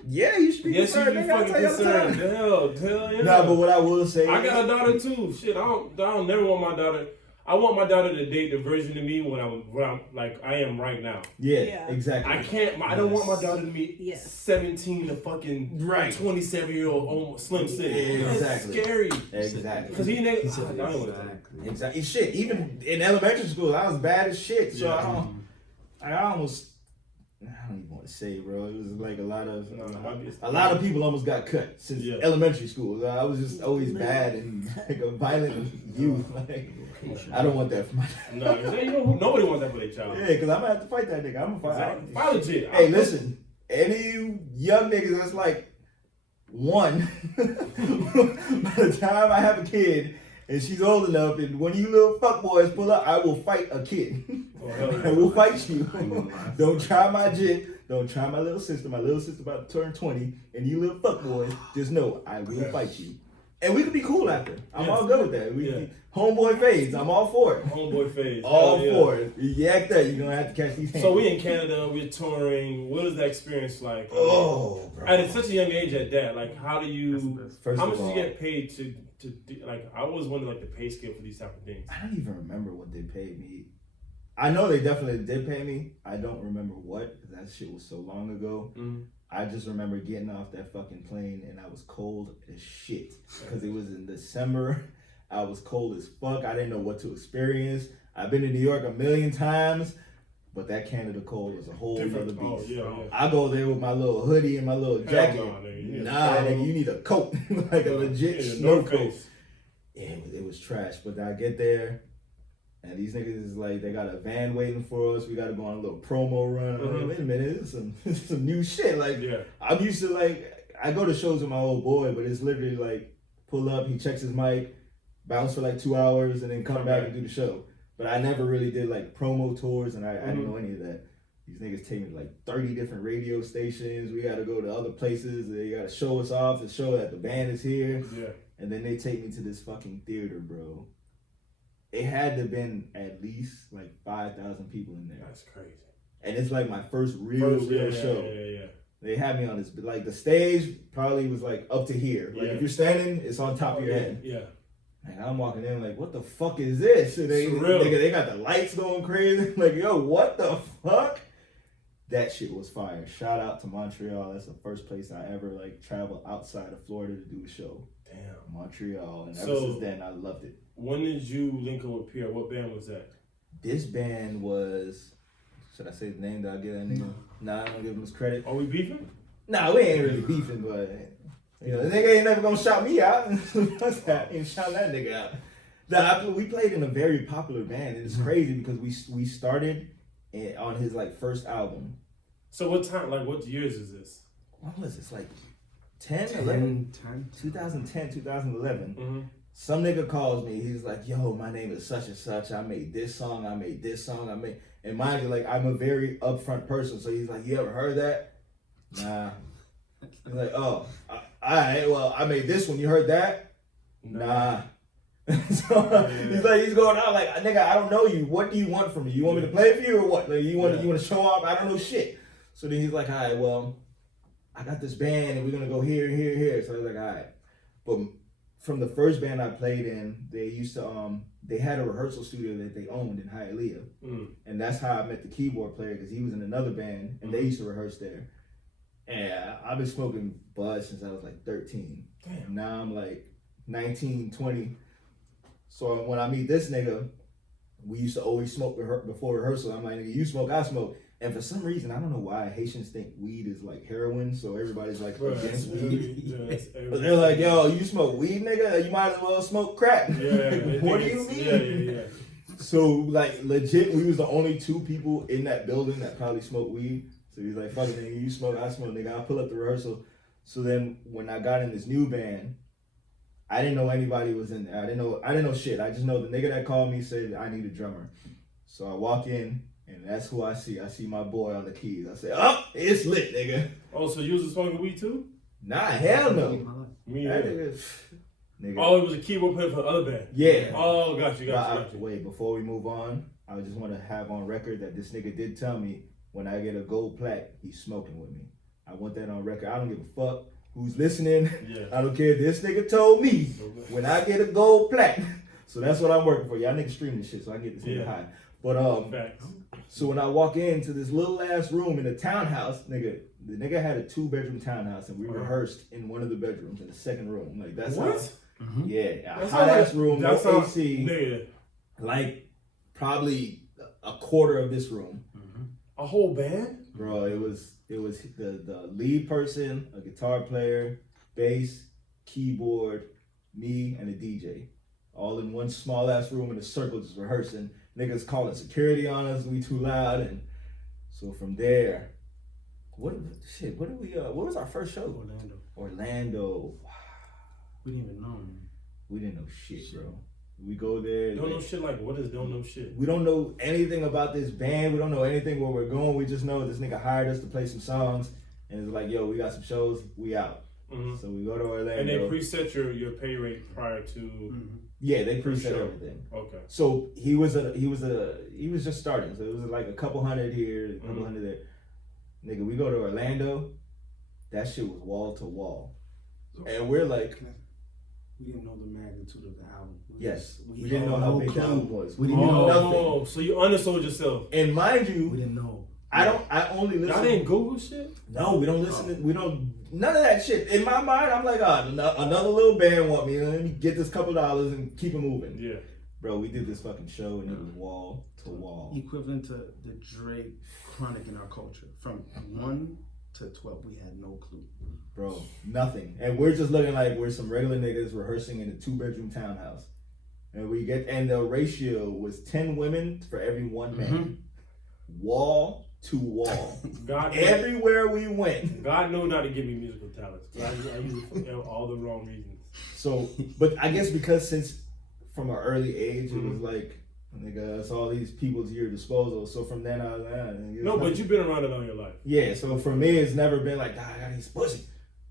Yeah, you should be Yes, you concerned. be Nigga, I'll fucking tell you all the time. concerned. Hell yeah. Nah, but what I will say, I got a daughter too. Shit, I don't never want my daughter. I want my daughter to date the version of me when I'm like I am right now. Yeah, exactly. I can't. I don't want my daughter to be Yes. 17 to fucking 27-year-old almost slim fit. Exactly. It's scary. Exactly. Because he He never. said I don't want that. Exactly. Shit, even in elementary school, I was bad as shit. So I almost. I don't even want to say, bro. It was like a lot of people almost got cut since elementary school. I was just always bad and like a violent youth. Like, I don't want that for my. No, nobody wants that for their child. Yeah, because I'm gonna have to fight that nigga. I'm gonna fight. Exactly. Fight legit. Hey, listen. Any young niggas that's like one, by the time I have a kid and she's old enough, and when you little fuckboys pull up, I will fight a kid. I will fight you. Don't try my jit. Don't try my little sister. My little sister about to turn 20, and you little fuckboys, just know I will fight you. And we can be cool after. I'm all good with that. Homeboy phase. I'm all for it. Homeboy phase. All for it. You act that, you're gonna have to catch these hands. So we in Canada, we're touring. What is that experience like? Oh, bro. At such a young age at that, like how do you? First how of much do all, you get paid to like? I always wonder like the pay scale for these type of things. I don't even remember what they paid me. I know they definitely did pay me. I don't remember what, because that shit was so long ago. Mm-hmm. I just remember getting off that fucking plane and I was cold as shit because it was in December. I was cold as fuck. I didn't know what to experience. I've been to New York a million times, but that Canada cold was a whole other beast. Oh, yeah. I go there with my little hoodie and my little jacket. Nigga, you need a coat, like a legit snow coat. Yeah, it was trash. But I get there, and these niggas is like, they got a van waiting for us. We got to go on a little promo run. I'm like, wait a minute, this is some new shit. Like, I'm used to like, I go to shows with my old boy, but it's literally like pull up, he checks his mic, bounce for like 2 hours, and then come back and do the show. But I never really did like promo tours, and I didn't know any of that. These niggas take me to like 30 different radio stations. We got to go to other places. They got to show us off and show that the band is here. Yeah. And then they take me to this fucking theater, bro. It had to have been at least like 5,000 people in there. That's crazy. And it's like my first real show. Yeah. They had me on this, like the stage probably was like up to here. Like if you're standing, it's on top of your head. Yeah. And I'm walking in like, what the fuck is this? And they got the lights going crazy. Like, yo, what the fuck? That shit was fire. Shout out to Montreal. That's the first place I ever like traveled outside of Florida to do a show. Damn. Montreal. And ever since then, I loved it. When did you link up with Pierre? What band was that? This band was, should I say the name? Did I get that nigga? Nah, I don't give him his credit. Are we beefing? Nah, we ain't really beefing, but you know, the nigga ain't never gonna shout me out. What's that? Ain't shout that nigga out. Nah, we played in a very popular band, and it's crazy because we started on his like first album. So what time? Like what years is this? What was this? Like 11? 2010, 2011. Mm-hmm. Some nigga calls me. He's like, "Yo, my name is such and such. I made this song. And mind you, like I'm a very upfront person. So he's like, "You ever heard that?" Nah. He's like, "Oh, all right. Well, I made this one. You heard that?" Nah. So he's going out like, "Nigga, I don't know you. What do you want from me? You want me to play for you or what? Like you want to show off? I don't know shit." So then he's like, "All right, well, I got this band and we're gonna go here, here, here." So I was like, "All right." But from the first band I played in, they used to they had a rehearsal studio that they owned in Hialeah, and that's how I met the keyboard player because he was in another band and they used to rehearse there. And I've been smoking bud since I was like 13. Damn. And now I'm like 19, 20. So when I meet this nigga, we used to always smoke before rehearsal. I'm like, "Nigga, you smoke, I smoke." And for some reason, I don't know why Haitians think weed is like heroin, so everybody's like against weed. But they're like, "Yo, you smoke weed, nigga? You might as well smoke crack." Yeah. What do you mean? Yeah. So like legit, we was the only two people in that building that probably smoked weed. So he's like, "Fuck it, nigga, you smoke, I smoke, nigga. I'll pull up the rehearsal." So then when I got in this new band, I didn't know anybody was in there. I didn't know shit. I just know the nigga that called me said I need a drummer. So I walk in. And that's who I see. I see my boy on the keys. I say, "Oh, it's lit, nigga." Oh, so you was smoking weed too? Nah, hell no. Me that either. Nigga. Oh, it was a keyboard player for the other band. Yeah. Oh, got you. Wait, before we move on, I just want to have on record that this nigga did tell me when I get a gold plaque, he's smoking with me. I want that on record. I don't give a fuck who's listening. Yeah. I don't care. This nigga told me when I get a gold plaque. So that's what I'm working for. Y'all niggas stream this shit, so I get this nigga high. But Facts. So when I walk into this little ass room in a townhouse, the nigga had a 2-bedroom townhouse, and we rehearsed in one of the bedrooms in the second room. Like that's what? Yeah, a hot ass room, no AC. Nigga. Like probably a quarter of this room. A whole band? Bro, it was the lead person, a guitar player, bass, keyboard, me, and a DJ. All in one small ass room in a circle just rehearsing. Niggas calling security on us, we too loud, and so from there, what was our first show? Orlando. We didn't even know, man. We didn't know shit, bro. We go there. Don't know shit like what is don't know shit? We don't know anything about this band. We don't know anything where we're going. We just know this nigga hired us to play some songs, and it's like, "Yo, we got some shows. We out." So we go to Orlando. And they preset your pay rate prior to. Yeah, they preset everything. Okay. So he was just starting. So it was like a couple hundred here, a couple hundred there. Nigga, we go to Orlando. That shit was wall to wall, and we're like. We didn't know the magnitude of the album. We didn't know how big the album was. We didn't know nothing. Oh, so you undersold yourself. And mind you, we didn't know. I only listen. Y'all didn't Google shit? No, we don't listen. None of that shit. In my mind, I'm like, another little band want me. Let me get this couple dollars and keep it moving. Yeah. Bro, we did this fucking show and it was wall to wall. Equivalent to the Drake Chronic in our culture. From 1 to 12, we had no clue. Bro, nothing. And we're just looking like we're some regular niggas rehearsing in a 2-bedroom townhouse. And the ratio was 10 women for every 1 man. Wall to wall. God, Everywhere we went. God knew not to give me musical talents. I use it for all the wrong reasons. So, but I guess because since from an early age, it was like, nigga, it's all these people to your disposal. So from then on, no, but you've been around it all your life. Yeah, so for me, it's never been like, I got these pussy.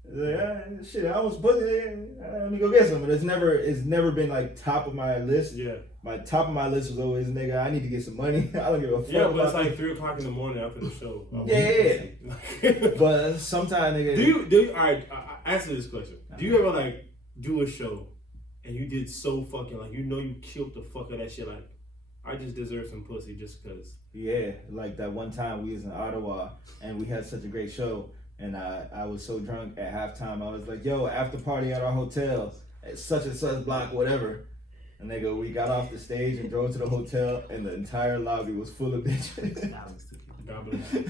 It's like, shit, I was pussy. Let me go get some. But it's never been like top of my list. Yeah. My top of my list was always, nigga, I need to get some money. I don't give a fuck. Yeah, but it's like 3 o'clock in the morning after the show. Yeah. But sometimes, nigga. Do you? All right. Answer this question. Do you ever like do a show and you did so fucking like you killed the fuck out of that shit like I just deserve some pussy just cause. Yeah, like that one time we was in Ottawa and we had such a great show and I was so drunk at halftime I was like, yo, after party at our hotel at such and such block, whatever. And nigga, we got off the stage and drove to the hotel and the entire lobby was full of bitches. God bless.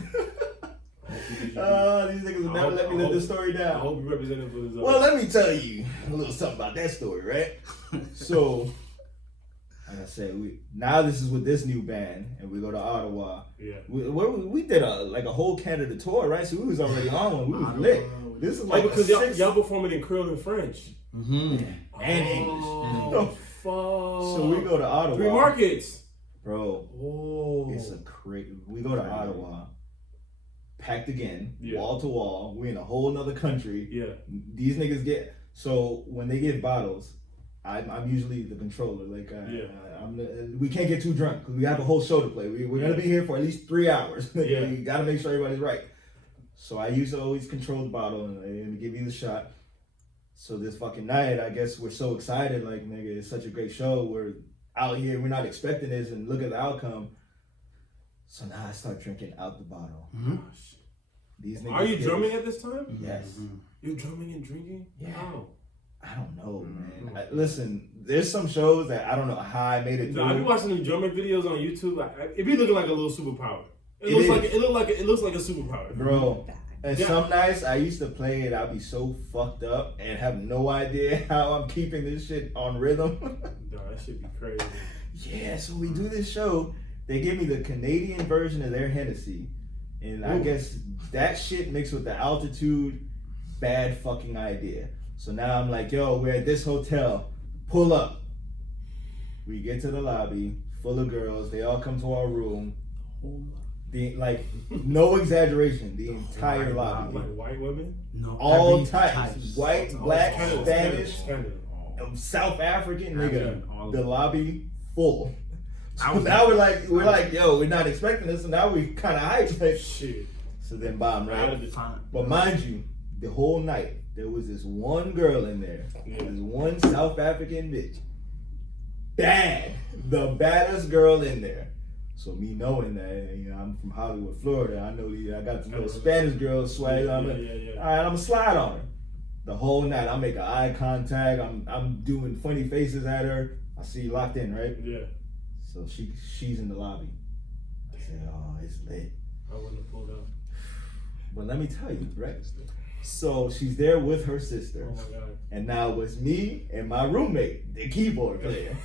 These niggas will never let me live this story down. I hope you represent for this. Well, let me tell you a little something about that story, right? So, like I said, this is with this new band, and we go to Ottawa. Yeah. We did a whole Canada tour, right? So we was already on one. We was lit. This is like because y'all performing in Creole and French. Mm-hmm. And English. Oh, fuck. So we go to Ottawa. 3 markets. Bro, it's a crazy. We go to Ottawa. Packed again, wall to wall. We in a whole nother country. Yeah. These niggas get so when they give bottles, I'm usually the controller. Like we can't get too drunk because we have a whole show to play. We're gonna be here for at least 3 hours. Yeah. We gotta make sure everybody's right. So I used to always control the bottle and give you the shot. So this fucking night, I guess we're so excited. Like nigga, it's such a great show. We're out here. We're not expecting this, and look at the outcome. So now I start drinking out the bottle. Mm-hmm. These niggas Are you drumming at this time? Yes. Mm-hmm. You're drumming and drinking? Yeah. How? I don't know, man. Listen, there's some shows that I don't know how I made it through. I be watching the drumming videos on YouTube. It be looking like a little superpower. It looks like a superpower, bro. And some nights I used to play it. I'd be so fucked up and have no idea how I'm keeping this shit on rhythm. No, that should be crazy. Yeah, so we do this show. They give me the Canadian version of their Hennessy. And I guess that shit mixed with the altitude, bad fucking idea. So now I'm like, yo, we're at this hotel. Pull up. We get to the lobby, full of girls. They all come to our room. No exaggeration, the entire lobby. Like white women? No. All types. White, black, Spanish, Canada. South African, nigga. all The lobby full. So now we're like, yo, we're not expecting this, so now we kind of hyped. Like, shit. So then bomb, right? But mind you, the whole night, there was this one girl in there. Yeah. This one South African bitch. Bad. The baddest girl in there. So me knowing that, you know, I'm from Hollywood, Florida, I got the little Spanish girl swag. All right, I'm gonna slide on her. The whole night, I'm making eye contact. I'm doing funny faces at her. I see you locked in, right? Yeah. So she's in the lobby. I said, oh, it's lit. I wouldn't have pulled out. But let me tell you, right? So she's there with her sister. Oh my God. And now it was me and my roommate, the keyboard player.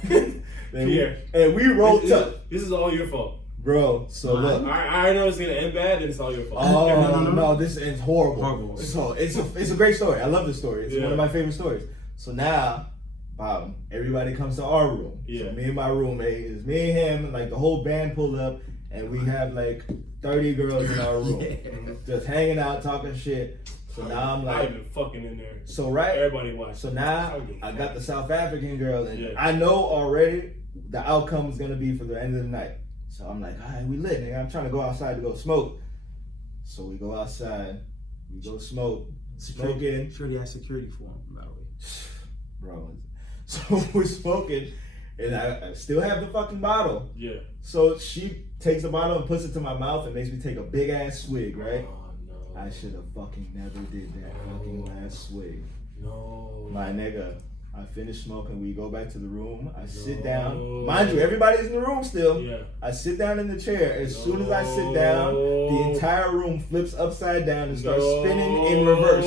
Pierre. And we rolled up. This is all your fault. Bro, so look. I know it's going to end bad and it's all your fault. Oh, no, this is horrible. So it's a great story. I love this story. It's one of my favorite stories. So now, everybody comes to our room. Yeah. So me and my roommate, it's me and him, and like the whole band pulled up, and we have like 30 girls in our room. Just hanging out, talking shit. So now I'm like, I've been fucking in there. So right, everybody watching. So now I got the South African girl, and Yeah. I know already the outcome is gonna be for the end of the night. So I'm like, all right, we lit, nigga. I'm trying to go outside to go smoke. So we go outside, we go smoke, smoking. Sure, they had security for him, by the way. Bro, so we're smoking, and I still have the fucking bottle. Yeah. So she takes the bottle and puts it to my mouth and makes me take a big ass swig, right? Oh, no. I should have fucking never did that fucking last swig. No. My nigga, I finish smoking. We go back to the room. I sit down. Mind you, everybody's in the room still. Yeah. I sit down in the chair. As soon as I sit down, the entire room flips upside down and starts spinning in reverse.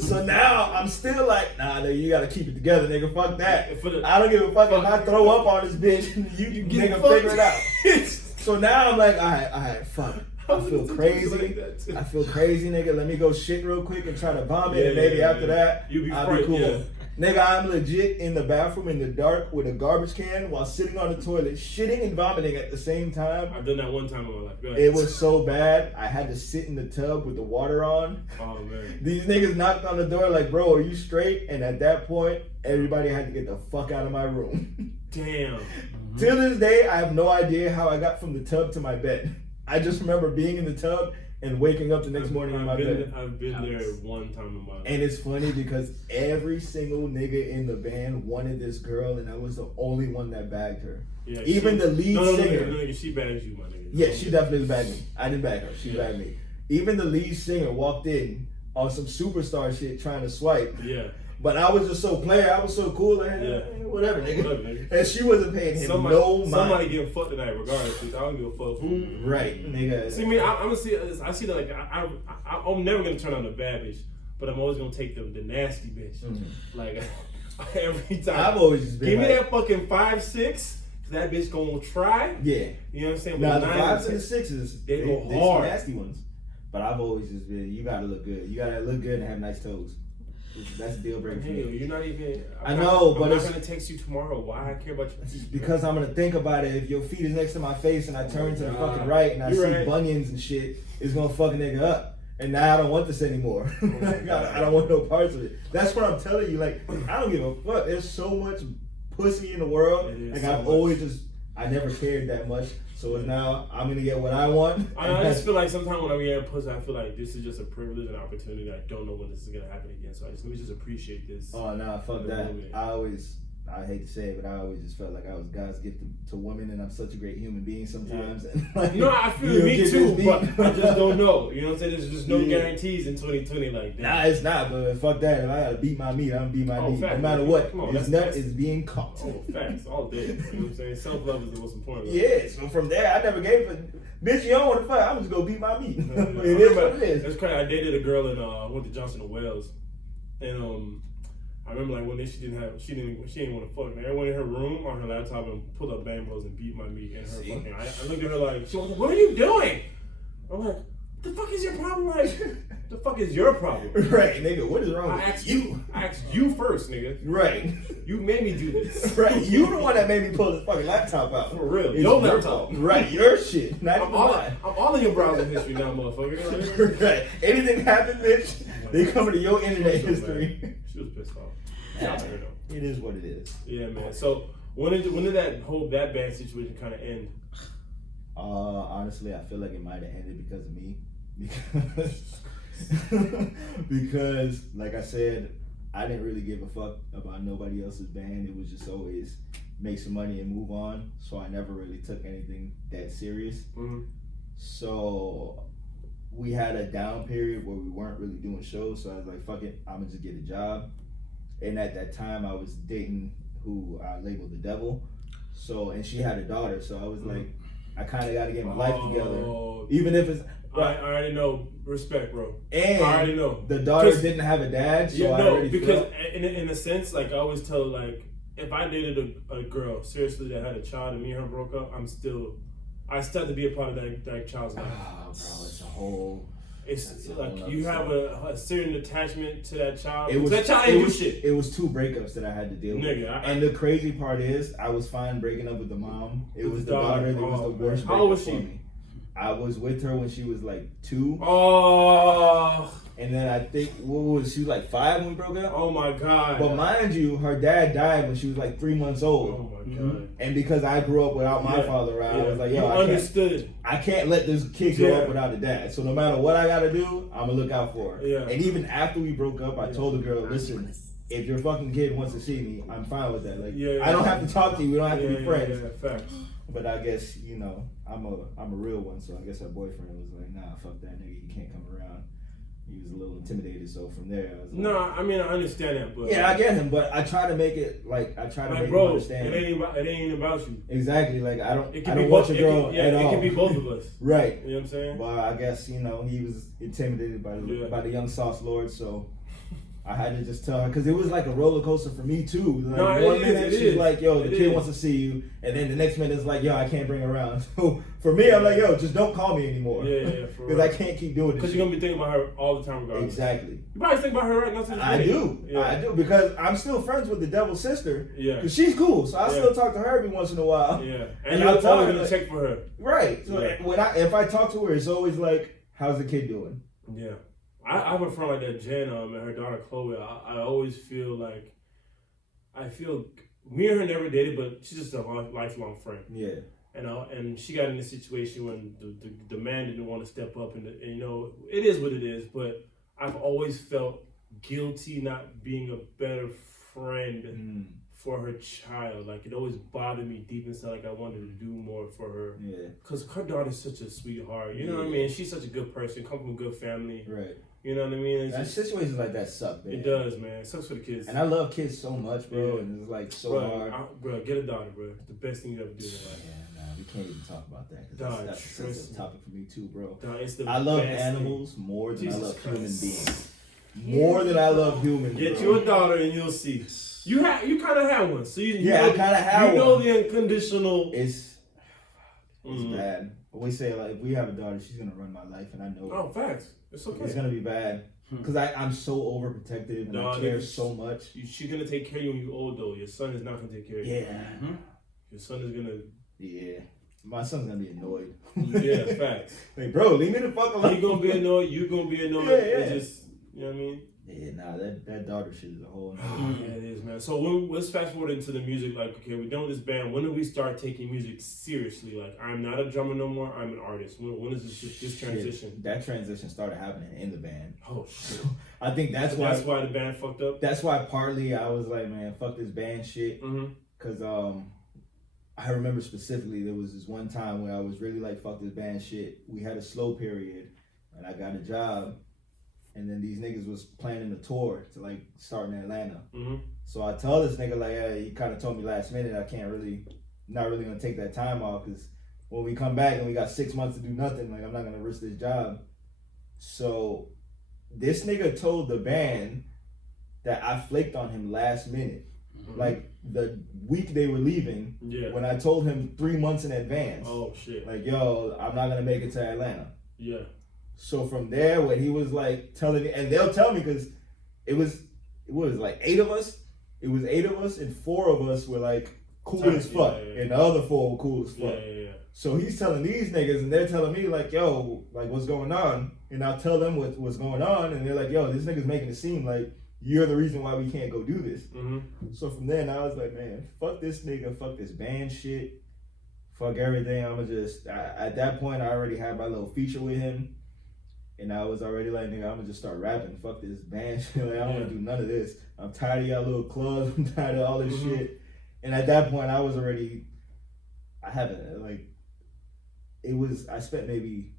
So now I'm still like, nah, nigga, you gotta keep it together, nigga. Fuck that. I don't give a fuck if I throw up on this bitch. You nigga figure it out. So now I'm like, all right, fuck. I feel crazy. Like that too. I feel crazy, nigga. Let me go shit real quick and try to vomit, and maybe after that, you be I'll be cool. Yeah. Nigga, I'm legit in the bathroom in the dark with a garbage can while sitting on the toilet, shitting and vomiting at the same time. I've done that one time in my life. Go ahead. It was so bad, I had to sit in the tub with the water on. Oh man. These niggas knocked on the door like, bro, are you straight? And at that point, everybody had to get the fuck out of my room. Damn. Till this day, I have no idea how I got from the tub to my bed. I just remember being in the tub and waking up the next morning in my bed. I've been there one time in my life. And it's funny because every single nigga in the band wanted this girl, and I was the only one that bagged her. Yeah, Even the lead singer. No, she bags you, my nigga. Yeah, she definitely bagged me. I didn't bag her. She bagged me. Even the lead singer walked in on some superstar shit trying to swipe. Yeah. But I was just so player. I was so cool. Like, whatever, nigga. Whatever, nigga. And she wasn't paying him Somebody mind. getting fucked tonight, regardless. Bitch. I don't give a fuck who. Right, nigga. See, me, I'm gonna see. I see that like I'm never gonna turn on the bad bitch, but I'm always gonna take the nasty bitch. Mm-hmm. Like every time. I've always just been give me like, that fucking 5'6", that bitch gonna try. Yeah. You know what I'm saying? Now But the 9 5s and and the 6s, they go some hard. nasty ones. But I've always just been, you gotta look good. You gotta look good and have nice toes. That's a deal breaker for Hey, me. you're not even. I know, I'm but not it's gonna text you tomorrow. Why I care about your feet? because I'm gonna think about it. If your feet is next to my face and I turn to the fucking right and I You're see right. bunions and shit, it's gonna fuck a nigga up. And now I don't want this anymore. I don't want no parts of it. That's what I'm telling you. Like, I don't give a fuck. There's so much pussy in the world. It is Like, so I've much. always just, I never cared that much. So it's now I'm gonna get what I want. I just feel like sometimes when I'm getting pussy, I feel like this is just a privilege and opportunity. I don't know when this is gonna happen again. So let me just appreciate this. Oh nah, fuck that. I hate to say it, but I always just felt like I was God's gift to women, and I'm such a great human being sometimes. Yeah. And like, No, I feel you me get too, this but beat. I just don't know. You know what I'm saying? There's just no Yeah. guarantees in 2020 like that. Nah, it's not, but fuck that. If I gotta beat my meat, I'm gonna beat my meat. fact, No matter man. what. Come on, This that's- nut is being caught. Oh, facts, all day. You know what I'm saying? Self-love is the most important. Yeah, so from there, I never gave a bitch, you don't want to fight. I'm just gonna beat my meat. Yeah. It is what it is. It's crazy. I dated a girl and went to Johnson and Wales, and I remember like one day she didn't want to fuck me. I went in her room on her laptop and pulled up Bang Bros and beat my meat and her See? fucking. I looked at her like, she was like, "What are you doing?" I'm like, "The fuck is your problem?" Like, the fuck is your problem? Right, nigga, what is wrong I with asked you? I asked you first, nigga. Right. You made me do this. Right, you the one that made me pull this fucking laptop out. For real. It's Your your laptop. fault. Right, your shit. Not I'm even all, mine. in your browser history now, motherfucker. Right. Anything happen, bitch, they coming to your internet history. She was pissed off. Shout out to her, though. It is what it is. Yeah, man. So when did that bad situation kind of end? Honestly, I feel like it might have ended because of me. Because, like I said, I didn't really give a fuck about nobody else's band. It was just always make some money and move on. So I never really took anything that serious. Mm-hmm. So we had a down period where we weren't really doing shows. So I was like, fuck it, I'm gonna just get a job. And at that time, I was dating who I labeled the devil. So, and she had a daughter. So I was like, I kind of got to get my life together. Even if it's... I already know. Respect, bro. And I already know. the daughter 'Cause- didn't have a dad, so Yeah, I no, already because felt... in a sense, like I always tell, like if I dated a girl seriously that had a child and me and her broke up, I still have to be a part of that child's life. Oh, bro, it's a whole... It's That's a like whole you nother have a certain attachment to that child. It was, that child it ain't do was, shit. it was 2 breakups that I had to deal with. Nigga, And the crazy part is, I was fine breaking up with the mom. It With was the the daughter daughter. that was the Oh, worst man. How old breakup was for she? me. I was with her when she was like 2. Oh, And then I think, she was like 5 when we broke up? oh my god. But mind you, her dad died when she was like 3 months old. Oh my god. And because I grew up without my Yeah, father around, I was like, you yo, understood. I can't let this kid grow Yeah. up without a dad. So no matter what I gotta do, I'm gonna look out for her. Yeah. And even after we broke up, I Yeah. told the girl, listen, if your fucking kid wants to see me, I'm fine with that. Like, Yeah, I don't have to talk to you. We don't have to be Yeah, friends. yeah, facts. But I guess, you know, I'm a real one. So I guess her boyfriend was like, nah, fuck that nigga. He can't come around. He was a little intimidated. So from there, I was like, No, I mean I understand that, but yeah, I get him. But I try to make it like I try to like make him bro, it understand. ain't about you. Exactly. Like I don't It I can don't be want both. your girl at It all. can be both of us. Right. You know what I'm saying? Well, I guess, you know, he was intimidated by the young sauce lord, so I had to just tell her because it was like a roller coaster for me too. Like, No, one it minute is, she's like, "Yo, the it kid is. wants to see you," and then the next minute it's like, "Yo, I can't bring her around." So for me, I'm like, "Yo, just don't call me anymore." Yeah, Because I can't keep doing this. Because you're gonna be thinking about her all the time, regardless. Exactly. You probably think about her right now. To this I day. do. Yeah. I do because I'm still friends with the devil's sister. Yeah. Because she's cool, so I Yeah. still talk to her every once in a while. Yeah, And and I'll you're tell always her, gonna like- check for her. Right. So Yeah. if I talk to her, it's always like, "How's the kid doing?" Yeah, I have a friend like that, Jen, and her daughter Chloe. I always feel like, me and her never dated, but she's just a lifelong friend. Yeah. And she got in a situation when the man didn't want to step up, and you know, it is what it is. But I've always felt guilty not being a better friend for her child. Like, it always bothered me deep inside. Like, I wanted to do more for her. Yeah. Because her daughter's such a sweetheart. You know what I mean? She's such a good person, come from a good family. Right. You know what I mean? It's And just, situations like that suck, man. it does, man. It sucks for the kids. And I love kids so much, bro. Yeah. And it's like so bro, hard. bro, get a daughter, bro. It's the best thing you ever do in life. Yeah, nah, we can't even talk about that. 'Cause Dog, that's a trust sensitive me. topic for me too, bro. Dog, it's the I love best animals more than I Jesus love human Christ. beings. More than I love humans. Get bro. you a daughter and you'll see. You kind of have one, so you Yeah, know, I kinda have You know one. the unconditional. It's Mhm. bad. But we say like, if we have a daughter, she's gonna run my life, and I know Oh, facts. It's okay. it's gonna be bad because I'm so overprotective and I care so much. She's gonna take care of you when you're old, though. Your son is not gonna take care of you. Yeah, Your son is gonna. yeah. My son's gonna be annoyed. Yeah, facts. Like, bro, leave me the fuck alone. He gonna be annoyed. You gonna be annoyed. Yeah, It's yeah. just, you know what I mean? Yeah, nah, that daughter shit is a whole. Yeah, it is, man. So let's fast forward into the music. Like, okay, we're done with this band. When do we start taking music seriously? Like, I'm not a drummer no more. I'm an artist. When is this transition? Shit, that transition started happening in the band. Oh shit! I think that's That's why. why the band fucked up. That's why partly I was like, man, fuck this band shit. Mm-hmm. Cause I remember specifically there was this one time where I was really like, fuck this band shit. We had a slow period, and I got a job, and then these niggas was planning a tour to like start in Atlanta. Mm-hmm. So I tell this nigga like, hey, he kind of told me last minute I can't really, not really gonna take that time off because when we come back and we got 6 months to do nothing, like I'm not gonna risk this job. So this nigga told the band that I flaked on him last minute. Like the week they were leaving, Yeah. when I told him 3 months in advance, Oh shit. like, yo, I'm not gonna make it to Atlanta. Yeah. So from there, when he was like telling me, and they'll tell me because it was like 8 of us. It was 8 of us, and 4 of us were like cool Tight, as fuck, yeah. and the other 4 were cool as fuck. Yeah. So he's telling these niggas, and they're telling me like, yo, like what's going on? And I'll tell them what's going on, and they're like, yo, this nigga's making it seem like you're the reason why we can't go do this. Mm-hmm. So from then I was like, man, fuck this nigga, fuck this band shit, fuck everything. At that point I already had my little feature with him, and I was already like, nigga, I'm gonna just start rapping. Fuck this band shit. Like, I don't wanna do none of this. I'm tired of y'all little clubs. I'm tired of all this shit. And at that point I spent maybe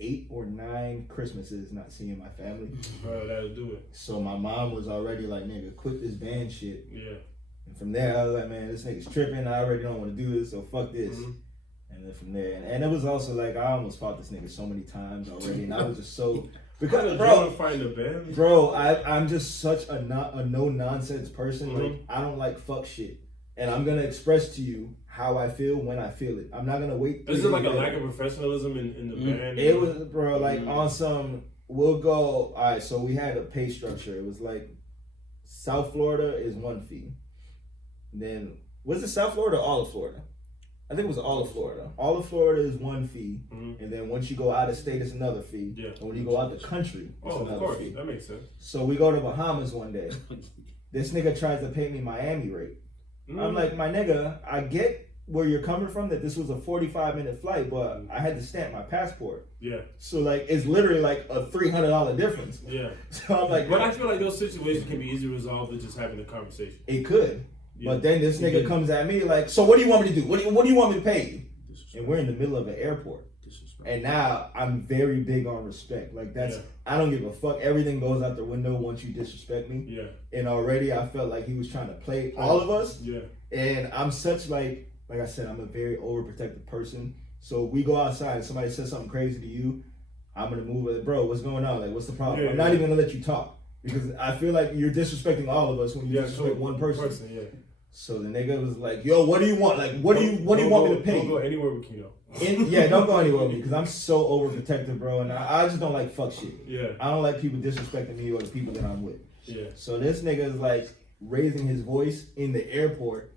8 or 9 Christmases not seeing my family. Bro, that'll do it. So my mom was already like, nigga, quit this band shit. Yeah. And from there, I was like, man, this nigga's tripping. I already don't want to do this, so fuck this. Mm-hmm. And then from there, and it was also like, I almost fought this nigga so many times already, and I was just so because, find a band. bro, I'm just such a no nonsense person. Mm-hmm. Like, I don't like fuck shit, and I'm gonna express to you how I feel when I feel it. I'm not gonna wait. Is it like a lack of professionalism in the band? It was, bro, like on some. We'll go. All right, so we had a pay structure. It was like South Florida is one fee. Then was it South Florida or all of Florida? I think it was all of Florida. All of Florida is one fee, and then once you go out of state, it's another fee. Yeah. And when you go out the country, it's Of another course, fee. that makes sense. So we go to Bahamas one day. This nigga tries to pay me Miami rate. I'm like, my nigga, I get where you're coming from, that this was a 45-minute flight, but I had to stamp my passport. Yeah. So like, it's literally like a $300 difference. Yeah. So I'm like, But I feel like those situations can be easily resolved with just having a conversation. it could. Yeah. But then this nigga comes at me like, so what do you want me to do? What do you want me to pay you? And we're in the middle of an airport. And now I'm very big on respect. Like that's, I don't give a fuck. Everything goes out the window once you disrespect me. Yeah. And already I felt like he was trying to play all of us. Yeah. And I'm such like I said, I'm a very overprotective person. So we go outside and somebody says something crazy to you, I'm gonna move with it. Bro, what's going on? Like, what's the problem? Yeah, I'm not even gonna let you talk. because I feel like you're disrespecting all of us when you disrespect one person. Yeah. So the nigga was like, "Yo, what do you want? Like, what do you want me to pay?" Don't go anywhere with Kino. Don't go anywhere with me because I'm so overprotective, bro, and I just don't like fuck shit. Yeah. I don't like people disrespecting me or the people that I'm with. Yeah. So this nigga is like raising his voice in the airport.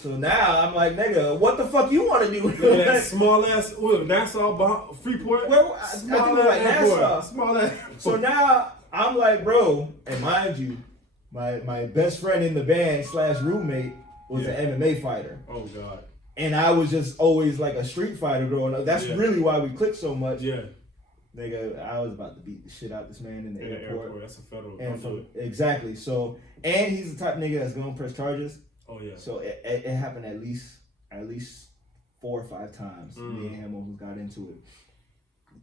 So now I'm like, nigga, what the fuck you want to do? That small ass Nassau, Freeport. Well, I think it was like Nassau. Small ass. So now I'm like, bro, and mind you, my best friend in the band / roommate was an MMA fighter. Oh God. And I was just always like a street fighter growing up. That's really why we clicked so much. Yeah. Nigga, I was about to beat the shit out this man in the airport. That's a federal. And exactly. So, and he's the type of nigga that's gonna press charges. Oh yeah. So it happened at least 4 or 5 times. Me and him almost got into it.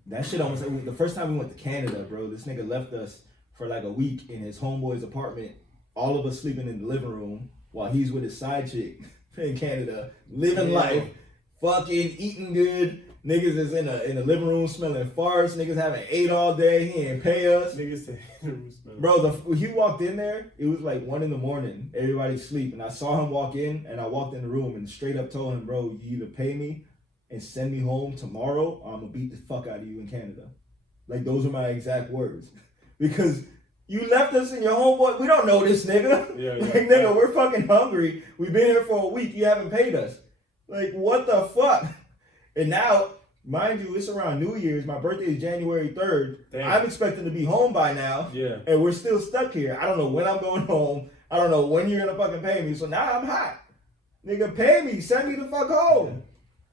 That shit almost like the first time we went to Canada, bro. This nigga left us for like a week in his homeboy's apartment. All of us sleeping in the living room while he's with his side chick in Canada, living life, fucking eating good. Niggas is in a living room smelling farts. Niggas having ate all day. He ain't pay us. Niggas say smelling. Bro, when he walked in there, it was like 1 a.m. Everybody's asleep. And I saw him walk in, and I walked in the room and straight up told him, bro, you either pay me and send me home tomorrow, or I'm going to beat the fuck out of you in Canada. Like, those are my exact words. Because you left us in your homeboy. We don't know this nigga. Yeah. Like, nigga, we're fucking hungry. We've been here for a week. You haven't paid us. Like, what the fuck? And now, mind you, it's around New Year's. My birthday is January 3rd. Damn. I'm expecting to be home by now. Yeah. And we're still stuck here. I don't know when I'm going home. I don't know when you're going to fucking pay me. So now I'm hot. Nigga, pay me. Send me the fuck home.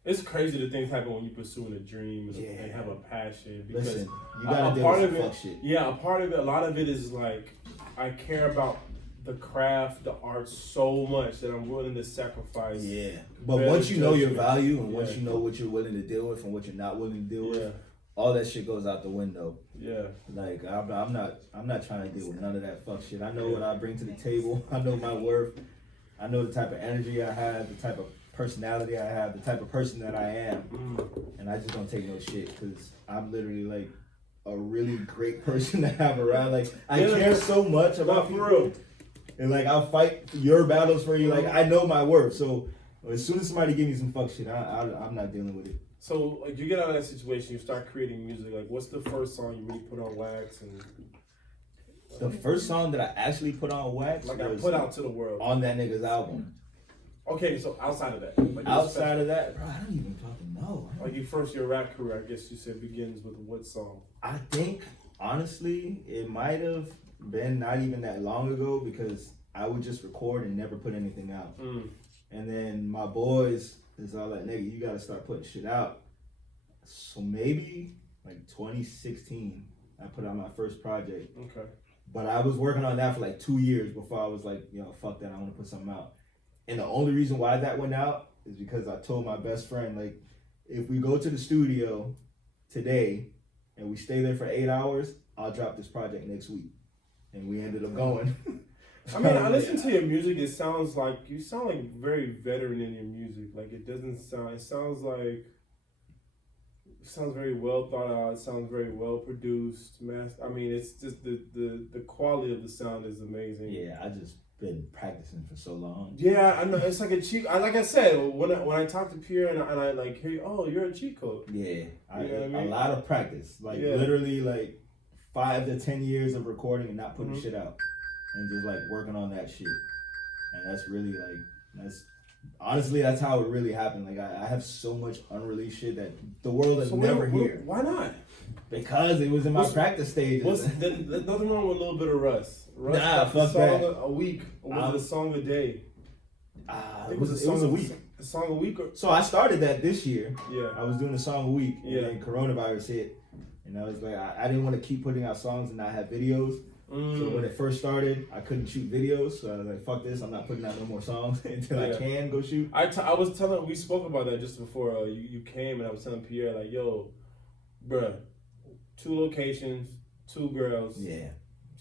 It's crazy the things happen when you're pursuing a dream and have a passion. Because listen, you gotta deal with some fuck shit. Yeah, a part of it, a lot of it is like, I care about the craft, the art so much that I'm willing to sacrifice. Yeah. But once you know your value and once you know what you're willing to deal with and what you're not willing to deal with, all that shit goes out the window. Yeah. Like I'm not trying to deal with none of that fuck shit. I know what I bring to the table. I know my worth. I know the type of energy I have, the type of personality I have, the type of person that I am. And I just don't take no shit because I'm literally like a really great person to have around. Like I care so much about people. And like I'll fight your battles for you. Like I know my worth. So as soon as somebody give me some fuck shit, I'm not dealing with it. So like you get out of that situation, you start creating music. Like what's the first song you really put on wax? And the first song that I actually put on wax, like I put out to the world on that nigga's album. Okay, so outside of that, like outside of that, bro, I don't even fucking know. Like your rap career, I guess you said begins with what song? I think honestly, it might have been not even that long ago because I would just record and never put anything out. And then my boys is all like, nigga, you gotta start putting shit out. So maybe like 2016, I put out my first project. Okay. But I was working on that for like 2 years before I was like, fuck that, I want to put something out. And the only reason why that went out is because I told my best friend, like, if we go to the studio today and we stay there for 8 hours, I'll drop this project next week. And we ended up going. I mean, I listen to your music. It sounds like you sound like very veteran in your music. Like it doesn't sound. It sounds very well thought out. It sounds very well produced. I mean, it's just the quality of the sound is amazing. Yeah, I just been practicing for so long. Yeah, I know. It's like a cheat. Like I said, when I talk to Pierre and I like hear, oh, you're a cheat code. Yeah, I mean? A lot of practice. Like literally like 5 to 10 years of recording and not putting shit out. And just like working on that shit. And that's really like, honestly, that's how it really happened. Like I have so much unreleased shit that the world will never hear. Why not? Because it was in my practice stages. There's nothing wrong with a little bit of Russ. Nah, fuck that. A week, or was it a song a day? It was a week. A song a week? So I started that this year. Yeah. I was doing a song a week. Yeah. And then coronavirus hit. And I was like, I didn't want to keep putting out songs and not have videos. So when it first started, I couldn't shoot videos. So I was like, fuck this, I'm not putting out no more songs until I can go shoot. I was telling, we spoke about that just before you came, and I was telling Pierre, like, yo, bruh, 2 locations, 2 girls. Yeah.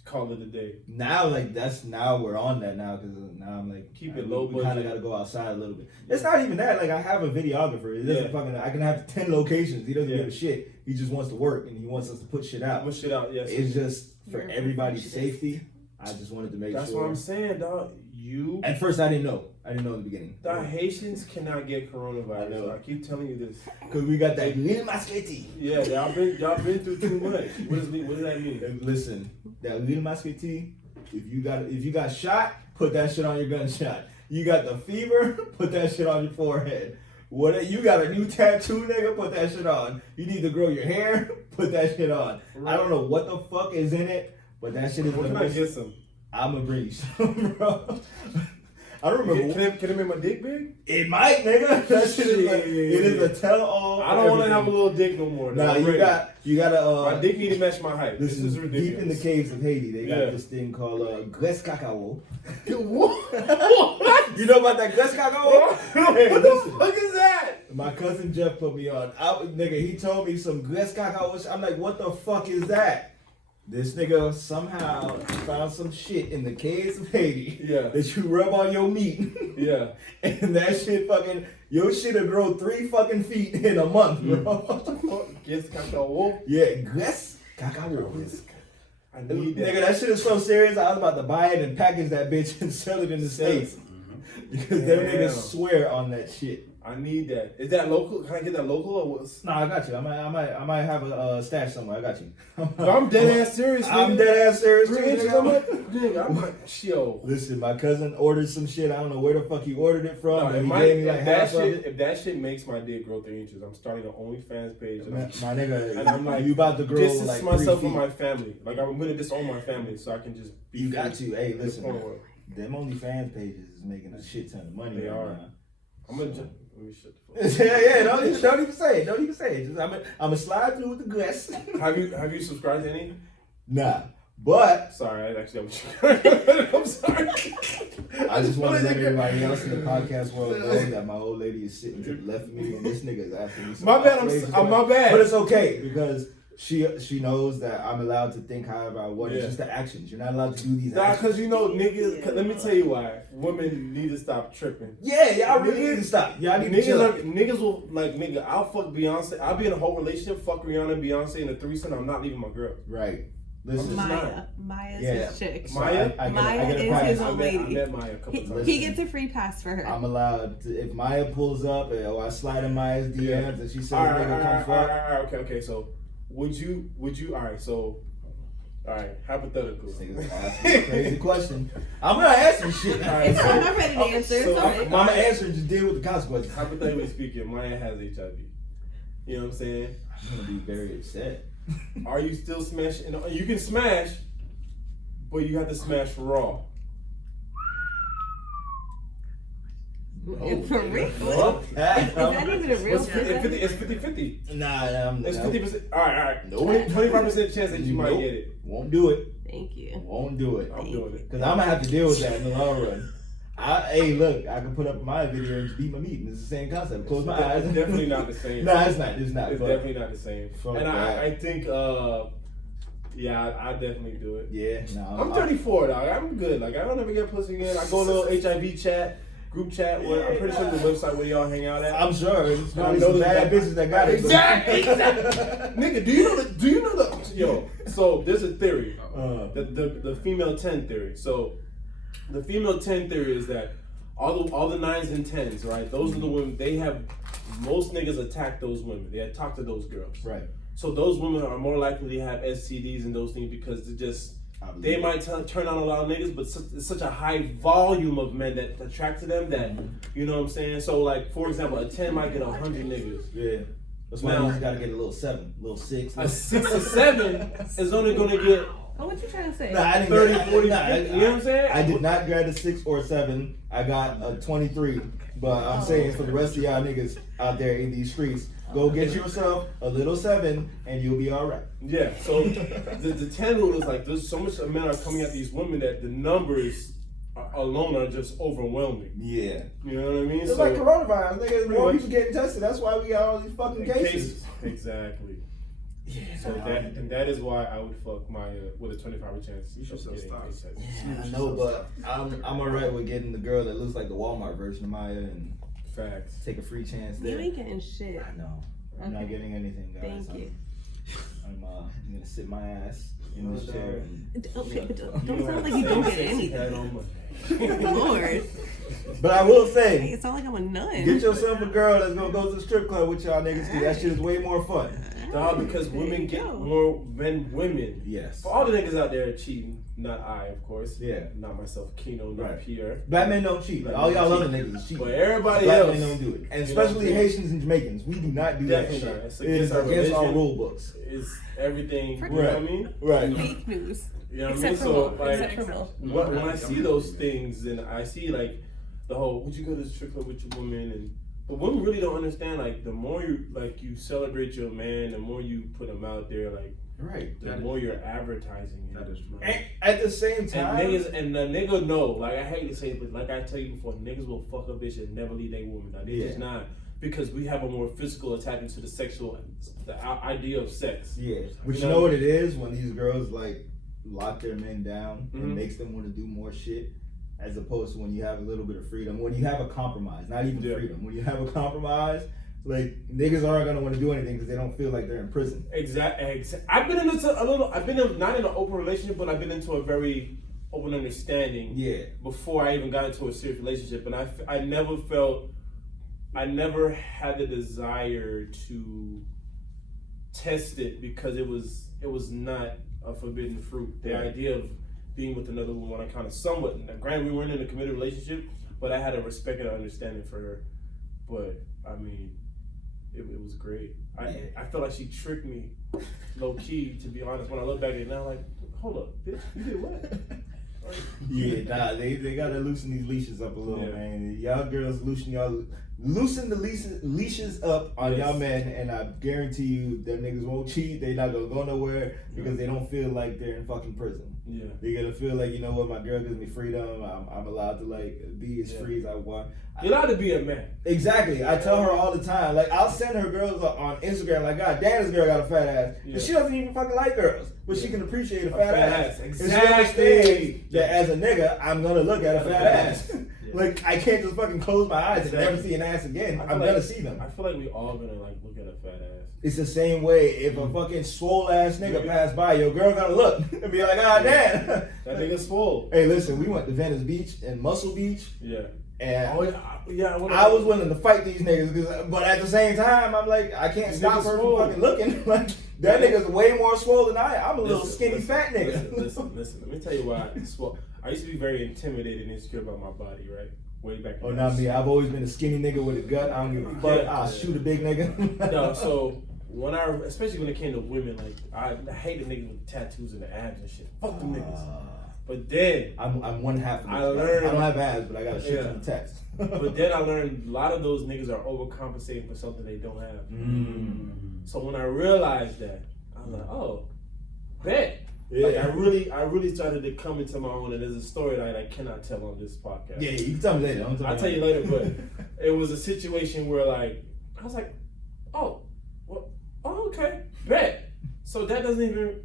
call it a day. Now, like now we're on that now because now I'm like Keep it low We kind of budget. got to go outside a little bit. It's not even that. Like I have a videographer. It doesn't fucking. I can have 10 locations. He doesn't give a shit. He just wants to work and he wants us to put shit out. Put shit out. Yes. It's just for everybody's safety. I just wanted to make That's sure. what I'm saying, dog. You. At first, I didn't know. I didn't know in the beginning. The Haitians cannot get coronavirus. I know. I keep telling you this. Because we got that little masqueti. Yeah, y'all been through too much. What does that mean? And listen, that little masqueti. If you got shot, put that shit on your gunshot. You got the fever, put that shit on your forehead. What you got a new tattoo, nigga? Put that shit on. You need to grow your hair, put that shit on. Right. I don't know what the fuck is in it, but that shit is Where the can I most. get some? I'm gonna bring you some, bro. I don't remember. Can it make my dick big? It might, nigga. That shit is like, it is a tell-all. I don't want to have a little dick no more. Nah, I'm ready. you gotta. My dick need to match my height. This is ridiculous. Deep in the caves of Haiti, they got Yeah. this thing called Gres Cacao. What? You know about that Gres Cacao? Hey, What the listen. fuck is that? My cousin Jeff put me on. Nigga, he told me some Gres Cacao. I'm like, what the fuck is that? This nigga somehow found some shit in the caves of Haiti Yeah. that you rub on your meat. Yeah. And that shit fucking, your shit'll grow 3 fucking feet in a month, bro. Guess cacao. Yeah, Gres Cacao. I need that. Nigga, that shit is so serious. I was about to buy it and package that bitch and sell it in the States. Because them Damn. niggas swear on that shit. I need that. Is that local? Can I get that local or what's? No, I got you. I might have a stash somewhere. I got you. No, I'm dead ass serious. I'm nigga. dead ass serious. 3 too, inches. nigga. I'm like, nigga, I'm like, yo. Listen, my cousin ordered some shit. I don't know where the fuck he ordered it from. No, but if, he my, gave me if, like that half of shit, it. if that shit makes my dick grow 3 inches, I'm starting an OnlyFans page. And My nigga, and I'm like, you about to grow distance like 3 myself feet. from my family. Like I'm gonna disown my family so I can just be You got free. to. Hey, To the listen. point where Them OnlyFans pages is making a shit ton of money They right are. now. I'm gonna just let me shut the fuck yeah, don't even say it. Don't even say it. Just, I'm gonna slide through with the Gres. up. Have you subscribed to any? Nah, but Sorry, I actually I'm sorry. I just want to let everybody else in the podcast world know that my old lady is sitting to the left of me, and this nigga is asking me some My bad, outrageous I'm my questions. bad. But it's okay because she knows that I'm allowed to think however I want. It's Yeah. just the actions. You're not allowed to do these Nah, actions. cause you know niggas. 'Cause let me tell you why. Women need to stop tripping. Yeah, y'all really need to stop. Y'all need to chill out. Niggas will like nigga. I'll fuck Beyonce. I'll be in a whole relationship. Fuck Rihanna and Beyonce in a threesome. I'm not leaving my girl. Right. Listen. Maya's Yeah. his chick. So Maya? Maya I get a is pass. his I old met lady. Maya a couple He, times. he gets a free pass for her. I'm allowed to, if Maya pulls up or I slide in Maya's DMs Yeah. and she says, Alright, nigga, come fuck. alright, okay. So, would you? Alright, so, alright, hypothetical. This nigga's asking a crazy question. I'm gonna answer shit. Alright, It's fine, I'm ready to answer. so It's all right. I'm gonna answer and just deal with the consequences. Hypothetically speaking, Maya has HIV. You know what I'm saying? I'm gonna be very upset. Are you still smashing? You can smash, but you have to smash raw. For real? Well, Is that even a real It's 50-50. Nah, It's 50%. Alright. Nope. 25% chance that you might Nope. get it. Won't do it. Thank you. Won't do it. I'm doing it. Cause I'm gonna have to deal with that in the long run. Hey, look, I can put up my video and just beat my meat. And it's the same concept. Close my eyes. It's definitely not the same. Nah, it's not. It's not. It's but definitely not the same. Fuck And that. I think, yeah, I definitely do it. Yeah, no. I'm 34, dog. I'm good. Like, I don't ever get pussy again. I go to a little HIV chat, group chat. Where I'm pretty sure the website where y'all hang out at. I'm sure. It's probably know some that- bad bitches that got it. but- Exactly. Nigga, do you know the yo? So there's a theory, the female 10 theory. So the female 10 theory is that all the 9s and 10s, right? Those are the women. They have most niggas attack those women. They talk to those girls. Right. So those women are more likely to have STDs and those things because they might turn on a lot of niggas, but it's such a high volume of men that attract to them that you know what I'm saying. So like for example, a 10 might get 100 niggas. Yeah. That's why Now- you just gotta get a little 7, a little 6. A 6 or 7 is only gonna get Oh, what you trying to say? Nah, I didn't 30, get, 40, nah, 50, you know what I'm saying? I did not grab a 6 or 7. I got a 23. But I'm saying for the rest of y'all niggas out there in these streets, go get yourself a little 7 and you'll be alright. Yeah, so the 10 rule is like there's so much men are coming at these women that the numbers alone are just overwhelming. Yeah. You know what I mean? It's like coronavirus, nigga. More people getting tested. That's why we got all these fucking cases. Exactly. Yeah, So that is why I would fuck Maya with a 25% chance. You should of sell getting stocks. HIV. Yeah, I know, but I'm alright with getting the girl that looks like the Walmart version of Maya and Facts. take a free chance You there. ain't getting shit. I know. I'm not Okay. getting anything, guys. Thank you. I'm gonna sit my ass in this chair. And, Okay, but don't You sound know, like you don't get sexy head anything. on Monday. Lord, but I will say, it's not like I'm a nun. get yourself a girl that's gonna go to the strip club with y'all niggas, cause that shit is way more fun. Dog, because There women you get go. more than women. Yes. For all the niggas out there cheating, not I, of course. Yeah. Not myself, Keno, not Right. Pierre. Black men don't cheat. Black All men y'all don't other cheat. niggas is cheating. But everybody Black else, men don't do it, and you know what I'm especially saying? Haitians and Jamaicans, we do not do Definitely that not. shit. It's It is against our against our religion. rule books. Is everything, you know Right. what I mean? Right. Fake news. You know what I mean? Except for So, Will. like, Except for Will. when I see those things and I see, like, the whole, would you go to the strip club with your woman? And but women really don't understand, like, the more you celebrate your man, the more you put him out there, like, Right. the more you're advertising him. That is right. And at the same time, And the nigga know, like I hate to say it, but like I tell you before, niggas will fuck a bitch and never leave their woman. Like, they just not, because we have a more physical attachment to the sexual, the idea of sex. yeah. But you know what it is when these girls like lock their men down Mhm. and makes them want to do more shit, as opposed to when you have a little bit of freedom. When you have a compromise, not even Yeah. freedom. When you have a compromise, like niggas aren't gonna want to do anything because they don't feel like they're in prison. Exactly. I've been into a little. I've been not in an open relationship, but I've been into a very open understanding. Yeah. Before I even got into a serious relationship, and I never felt, I never had the desire to test it because it was not a forbidden fruit. The idea of being with another woman, I kind of somewhat. Granted, we weren't in a committed relationship, but I had a respect and understanding for her. But I mean, it was great. I felt like she tricked me, low key. To be honest, when I look back at it now, like, hold up, bitch, you did what? Yeah, nah, they gotta loosen these leashes up a little, man. Y'all girls loosen the leashes up on y'all men, and I guarantee you them niggas won't cheat. They not gonna go nowhere because they don't feel like they're in fucking prison. Yeah. They're gonna feel like, you know what, my girl gives me freedom. I'm allowed to like be as free as I want. You're allowed to be a man. Exactly. I tell her all the time. Like, I'll send her girls on Instagram. Like, God damn, this girl got a fat ass. Yeah. And she doesn't even fucking like girls, but she can appreciate a fat ass. And she Exactly. understands that as a nigga, I'm gonna look at a fat ass. Yeah. Like, I can't just fucking close my eyes and Exactly. never see an ass again. I feel I'm like- gonna see them. I feel like we all gonna like look at a fat ass. It's the same way. If a fucking swole ass nigga pass by, your girl gonna look and be like, God damn. That nigga's full. Hey, listen, we went to Venice Beach and Muscle Beach, Yeah. and Oh yeah. I was willing to fight these niggas, but at the same time, I'm like, I can't These stop niggas her swole. from fucking looking. Like, that nigga's way more swole than I am. I'm a little skinny fat nigga. Listen. Let me tell you why. I used to be very intimidated and insecure about my body, right? Way back. Oh, not me. I've always been a skinny nigga with a gut. I don't give a fuck. Yeah. I'll shoot a big nigga. No, so especially when it came to women, like I hated niggas with tattoos and the abs and shit. Fuck them niggas. But then, I'm one half of this. I learned- I don't have abs, but I got a shit Yeah. ton of tats. but then I learned a lot of those niggas are overcompensating for something they don't have. So when I realized that, I was like, oh, bet. Yeah. Like I really started to come into my own, and there's a story that I cannot tell on this podcast. Yeah, you can tell me later. I'll tell you later, but it was a situation where like I was like, oh, well, oh, okay, bet. So that doesn't even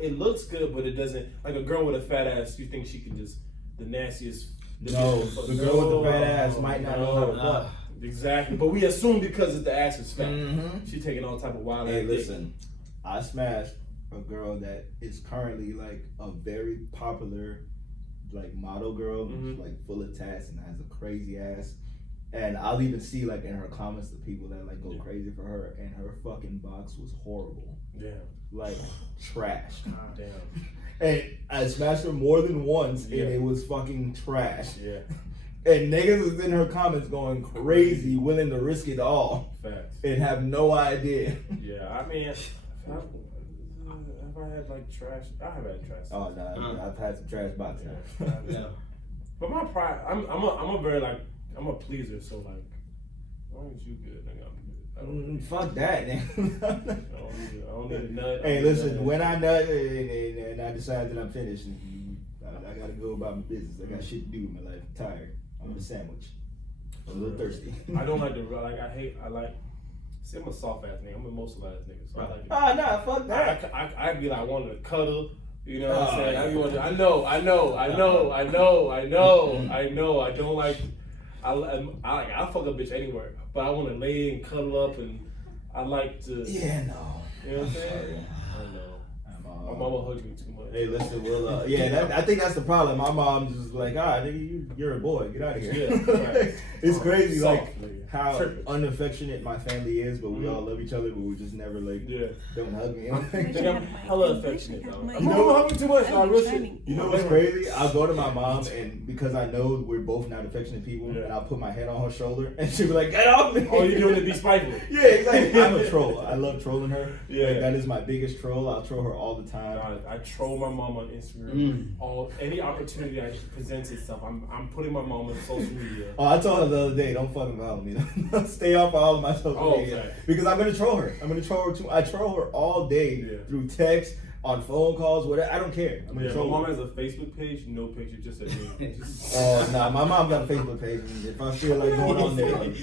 it looks good, but it doesn't. Like a girl with a fat ass, you think she can just the nastiest. No, the girl with the fat ass might not know how to fuck. Exactly, but we assume because the ass is fat, Mhm. she taking all type of wild. Hey, ass listen, I smashed a girl that is currently like a very popular like model girl, Mhm. like full of tats and has a crazy ass. And I'll even see like in her comments the people that like go crazy for her, and her fucking box was horrible, Damn, like trash. damn, And I smashed her more than once, Yeah. and it was fucking trash. yeah, And niggas is in her comments going crazy, willing to risk it all, facts. and have no idea. Yeah, I mean, have I had like trash? I have had trash. Oh no, I've had some trash boxes. Yeah. But my pride, I'm a very like I'm a pleaser, so like as long as you good, then I'm good. I don't, Fuck that, I don't need a nut. Hey, listen, when I nut and I decide that I'm finished, I gotta go about my business. I got shit to do with my life. I'm tired. I want a sandwich. I'm a little thirsty. I don't like the like I like See, I'm a soft ass nigga. I'm a emotional ass nigga. So I like it. Ah, nah, fuck that. I'd be like, I wanted to cuddle. You know what I'm Oh, saying? yeah. I know. I don't like. I'll fuck a bitch anywhere, but I want to lay and cuddle up, and I like to. Yeah, no. You know what I'm saying? Sorry. I know. My mama hugs me too much. Hey, listen, well, I think that's the problem. My mom's just like, nigga, you're a boy. Get out of here. Yeah, right. It's crazy, Soft, like, nigga. how Tripping. unaffectionate my family is, but we all love each other, but we just never, like, Yeah. don't hug me. Nigga, I'm hella affectionate, though. You I'm know- hugging too much. I risk it. You know what's crazy? I'll go to my mom, and because I know we're both not affectionate people, Yeah. and I'll put my head on her shoulder, and she'll be like, get off me! Oh, you're doing it to be spiteful. Yeah, exactly. I'm a troll. I love trolling her. Yeah. Like, that is my biggest troll. I'll troll her all the time. God, I troll my mom on Instagram. Any opportunity that presents itself, I'm putting my mom on social media. Oh, I told her the other day, don't fucking follow me. Stay off all of my social Oh, media. okay. Because I'm gonna troll her. Too. I troll her all day Yeah. through text, on phone calls, whatever. I don't care. I'm gonna Yeah, my troll mom her. has a Facebook page, no picture, just a name. Oh, nah, my mom got a Facebook page, and if I feel like going on there, like,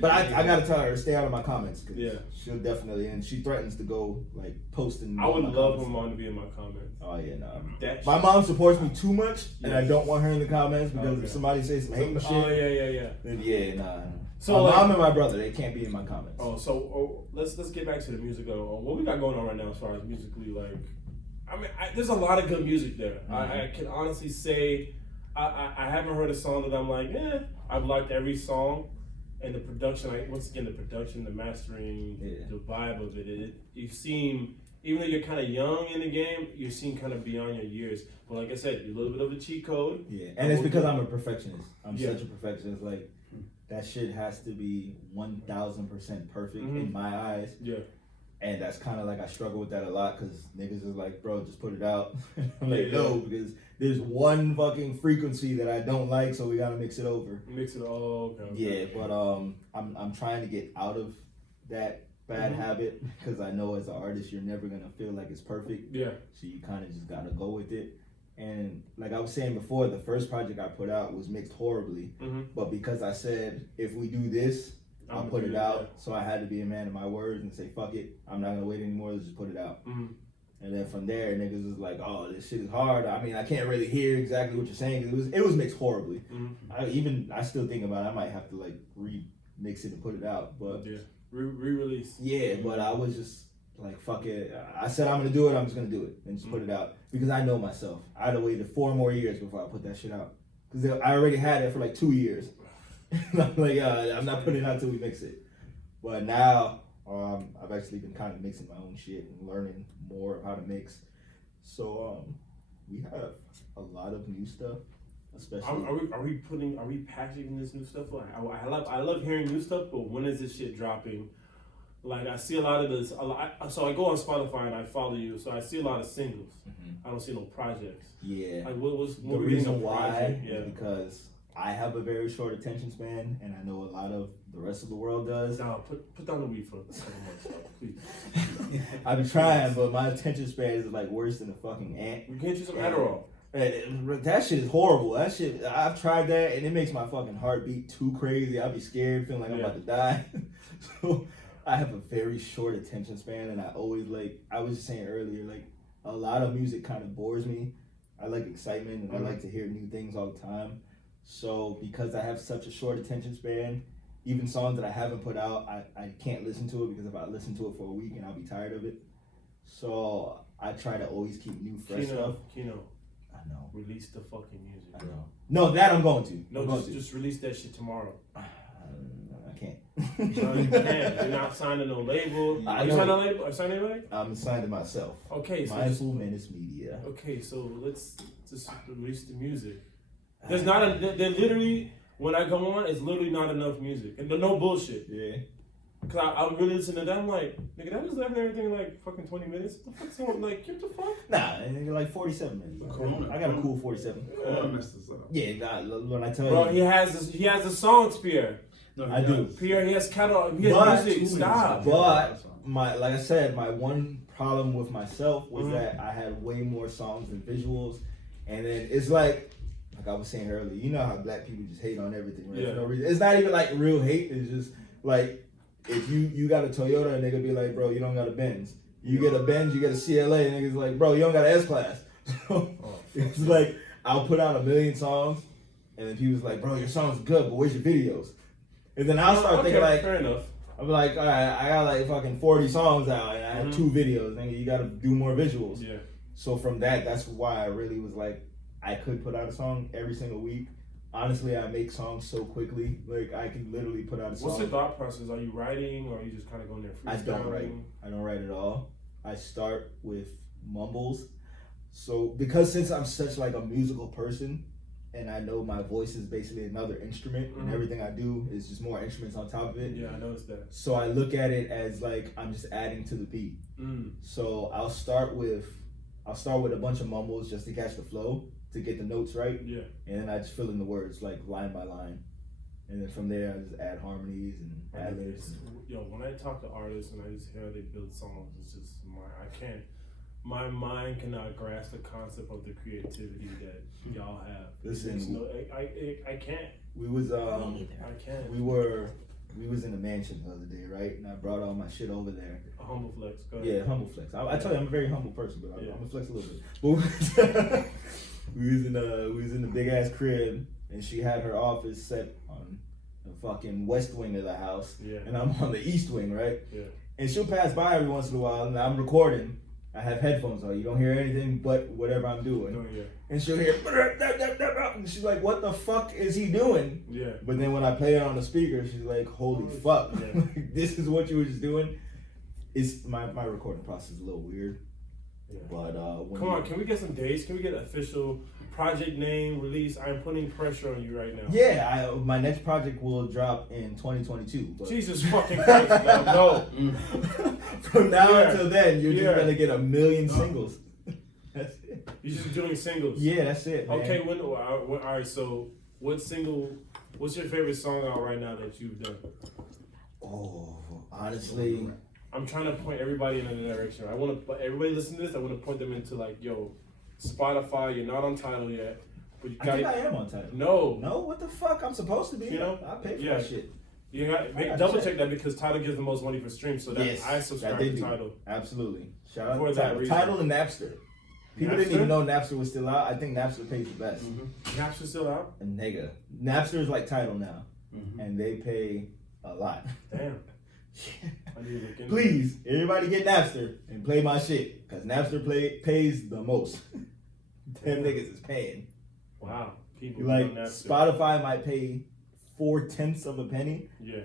but I gotta tell her to stay out of my comments. 'Cause Yeah. she'll definitely, and she threatens to go like posting. I would my love my comments. mom to be in my comments. Oh yeah, no. That My shit- mom supports me too much, and I Yeah. don't want her in the comments because Okay. if somebody says some hating shit, Oh yeah. then yeah, nah. So, my like- mom and my brother, they can't be in my comments. Let's get back to the music though. What we got going on right now as far as musically, like, I mean, there's a lot of good music there. I can honestly say I haven't heard a song that I'm like, I've liked every song, and the production, once again, the production, the mastering, the vibe of it. You seem, even though you're kind of young in the game, you seem kind of beyond your years. But like I said, you're a little bit of a cheat code. Yeah, and it's because I'm a perfectionist. I'm Yeah. such a perfectionist. Like, that shit has to be 1,000% perfect Mhm. in my eyes. Yeah. And that's kind of like, I struggle with that a lot because niggas is like, bro, just put it out. I'm Yeah, like, no, because there's one fucking frequency that I don't like, so we gotta mix it over. Mix it all. Okay. Yeah, but I'm trying to get out of that bad habit because I know as an artist you're never gonna feel like it's perfect. Yeah. So you kind of just gotta go with it. And like I was saying before, the first project I put out was mixed horribly, but because I said if we do this, I'll put it out. So I had to be a man of my words and say fuck it, I'm not gonna wait anymore. Let's just put it out. And then from there, niggas was like, "Oh, this shit is hard." I mean, I can't really hear exactly what you're saying. It was mixed horribly. I still think about it. I might have to like remix it and put it out. But Yeah. Re-release. yeah, but I was just like, "Fuck it." I said I'm gonna do it. I'm just gonna do it and just put it out because I know myself. I'd have waited 4 more years before I put that shit out because I already had it for like 2 years. I'm like, I'm not putting it out till we mix it. But now. I've actually been kind of mixing my own shit and learning more of how to mix. So we have a lot of new stuff, especially. Are we packaging this new stuff? Like, I love hearing new stuff, but when is this shit dropping? Like, I see a lot of this. So I go on Spotify and I follow you. So I see a lot of singles. I don't see no projects. Yeah. Like, what The reason why project? is because I have a very short attention span, and I know a lot of the rest of the world does. No, put down the weed for a couple months, please. I've been trying, but my attention span is like worse than a fucking ant. We can't use some Adderall. And that shit is horrible. That shit, I've tried that, and it makes my fucking heart beat too crazy. I'll be scared, feeling like I'm about to die. So I have a very short attention span, and I always like. I was just saying earlier, like a lot of music kind of bores me. I like excitement, and I like to hear new things all the time. So because I have such a short attention span, even songs that I haven't put out, I can't listen to it because if I listen to it for a week and I'll be tired of it. So I try to always keep new fresh stuff. Kino, I know. release the fucking music, I bro. know. No, that I'm going to. No, I'm going just release that shit tomorrow. I can't. No, you can't. You're not signed to no label. I Are you know. signed to a label? Are you signed to anybody? I'm assigned to myself. Okay, so Mindful Menace Media. okay, so let's just release the music. There's not a. There literally, when I go on, it's literally not enough music and no bullshit. Yeah. Cause I really listen to that. I'm like, nigga, that was left everything in like fucking 20 minutes. What the fuck's going? Like, what the fuck? Nah, and like 47 minutes. Corona. I got a cool 47. Corona messed this up. Yeah, nah, when I tell Bro, you. he has the songs, Pierre. No, I do. Pierre, he has catalog. He has But- music. Stop. But like I said, my one problem with myself was Mhm. that I had way more songs than visuals, and then it's like I was saying earlier, you know how black people just hate on everything, right? Yeah. For no reason. It's not even like real hate. It's just like if you got a Toyota and they could be like, bro, you don't got a Benz. You get a Benz, you get a CLA, and niggas like, bro, you don't got an S-Class. So it's like, I'll put out 1 million songs, and then people's like, bro, your song's good, but where's your videos? And then I'll start thinking like, fair enough. I'm like, all right, I got like fucking 40 songs out, and I have 2 videos. Nigga, you got to do more visuals. Yeah. So from that's why I really was like, I could put out a song every single week. Honestly, I make songs so quickly. Like, I can literally put out a song. What's your thought process? Are you writing, or are you just kind of going there freestyling? I don't write at all. I start with mumbles. So because since I'm such like a musical person, and I know my voice is basically another instrument, and everything I do is just more instruments on top of it. Yeah, I noticed that. So I look at it as like I'm just adding to the beat. So I'll start with a bunch of mumbles just to catch the flow, to get the notes right. Yeah. And then I just fill in the words like line by line. And then from there I just add harmonies and ad libs. Yo, when I talk to artists and I just hear how they build songs, it's just my mind cannot grasp the concept of the creativity that y'all have. Listen, I can't. we was Me either. I can't. we was in the mansion the other day, right? And I brought all my shit over there. A humble flex. Go ahead. Yeah, humble flex. I tell you, I'm a very humble person, but Yeah. I'm gonna flex a little bit. But we was in the big ass crib, and she had her office set on the fucking west wing of the house, Yeah. and I'm on the east wing, right? Yeah. And she'll pass by every once in a while, and I'm recording. I have headphones on. You don't hear anything but whatever I'm doing. Oh, yeah. And she'll hear, and she's like, "What the fuck is he doing?" Yeah. But then when I play it on the speaker, she's like, "Holy fuck! Yeah. This is what you were just doing." It's my recording process is a little weird, Yeah. but Come on, can we get some dates? Can we get an official project name release? I'm putting pressure on you right now. Yeah, my next project will drop in 2022. But Jesus fucking Christ, no. from now Yeah. until then, you're Yeah. just gonna get 1 million singles. That's it. You're just doing singles. Yeah, that's it. Man. Okay, all right, so what's your favorite song out right now that you've done? Oh, honestly, I'm trying to point everybody in a direction. I want to, everybody listen to this, I want to point them into like, yo, Spotify, you're not on Tidal yet. But you I think I am on time. No. No, what the fuck? I'm supposed to be. You know? I pay for Yeah. that shit. You got double check that because Tidal gives the most money for streams, so that I subscribe they to do. Tidal. Absolutely. Shout For out to that Tidal. reason. Tidal and Napster. People didn't even know Napster was still out. I think Napster pays the best. Napster's still out? And nigga, Napster is like Tidal now, and they pay a lot. Damn. I need to look into Please, everybody get Napster and play my shit, cause Napster pays the most. Them niggas is paying. Wow. People Like on Napster. Spotify might pay 4/10 of a penny, Yeah.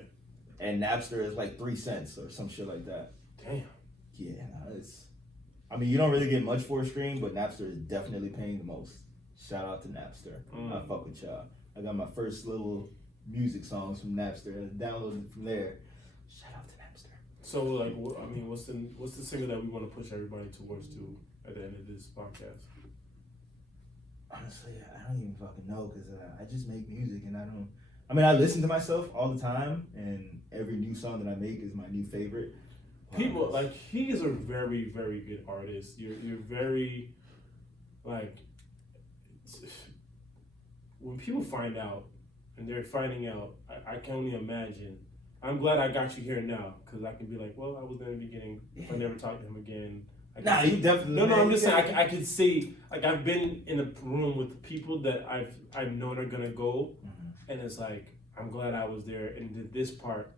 and Napster is like 3 cents or some shit like that. Damn. Yeah, it's. I mean, you don't really get much for a stream, but Napster is definitely paying the most. Shout out to Napster. I fuck with y'all. I got my first little music songs from Napster and downloaded from there. Shout out to Napster. So, like, I mean, what's the single that we want to push everybody towards to at the end of this podcast? Honestly, I don't even fucking know because I just make music and I don't. I mean, I listen to myself all the time, and every new song that I make is my new favorite. People like he is a very, very good artist. You're very like when people find out and they're finding out, I can only imagine. I'm glad I got you here now because I can be like, well, I was in the beginning. If I never talk to him again, Nah, you definitely. No, I'm just saying. I can see, like, I've been in a room with people that I've known are gonna go, and it's like I'm glad I was there and did this part,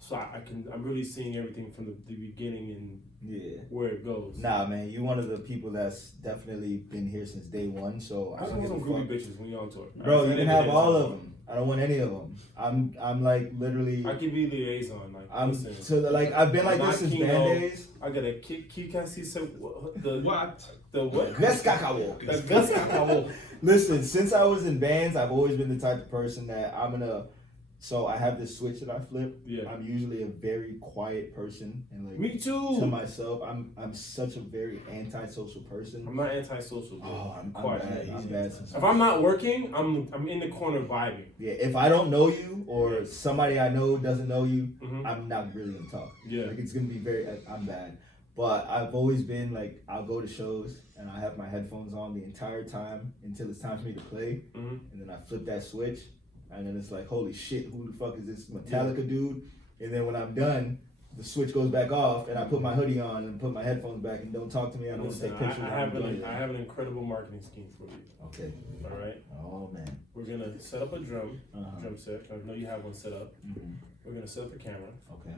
so I'm really seeing everything from the beginning and where it goes. Nah, man, you're one of the people that's definitely been here since day one. So I want some groovy bitches when you're on tour. Bro, you can have all of them. I don't want any of them. I'm like literally. I can be liaison. Like listen, so like I've been like this since band days. I got a Kikasi the What? The what? Gus Kakao. The Gus Kakao. Listen, since I was in bands, I've always been the type of person that I'm gonna. So I have this switch that I flip. Yeah. I'm usually a very quiet person and like. Me too. To myself, I'm such a very antisocial person. I'm not antisocial. Bro. Oh, I'm quiet. bad. I'm bad. If I'm not working, I'm in the corner vibing. Yeah, if I don't know you or somebody I know doesn't know you, Mhm. I'm not really gonna talk. Yeah. Like it's gonna be I'm bad. But I've always been like, I'll go to shows and I have my headphones on the entire time until it's time for me to play, Mhm. and then I flip that switch, and then it's like, holy shit, who the fuck is this Metallica dude? and then when I'm done, the switch goes back off, and I put my hoodie on and put my headphones back, and don't talk to me. I don't want to Listen, take pictures. I have an incredible marketing scheme for you. Okay. All right. Oh man. We're gonna set up a drum Uh-huh. set. I know you have one set up. Mhm. We're gonna set up a camera, Okay.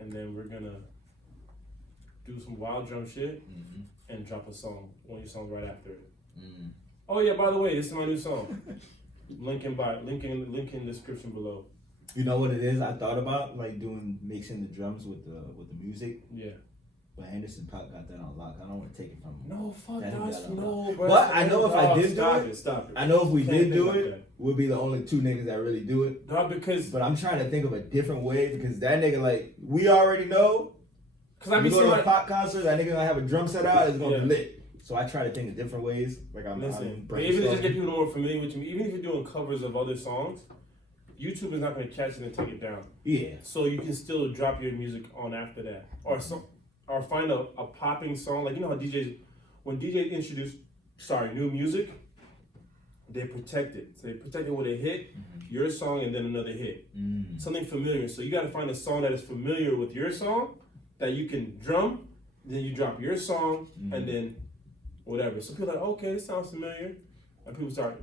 and then we're gonna do some wild drum shit Mhm. and drop a song, one of your songs right after it. Mm. Oh yeah, by the way, this is my new song. link in the description below. You know what it is? I thought about like mixing the drums with the music, Yeah. but Anderson Paak got that on lock. I don't want to take it from him. No, fuck That that. got No, bro. But I know if I did do stop it, stop it. I know if we Can't did think do like it, that. we'll be the only two niggas that really do it. No, because But I'm trying to think of a different way because that nigga like we already know. I We be go seeing to a like, pop concert, that nigga gonna have a drum set out. It's gonna Yeah. be lit. So I try to think of different ways. Like I'm listen, brainstorming. even to just get people more familiar with you, even if you're doing covers of other songs, YouTube is not going to catch it and take it down. Yeah. So you can still drop your music on after that, or find a popping song. Like you know how when DJs introduce new music, they protect it. So they protect it with a hit, your song, and then another hit, something familiar. So you got to find a song that is familiar with your song that you can drum. Then you drop your song, and then whatever. So people are like, okay, this sounds familiar. And people start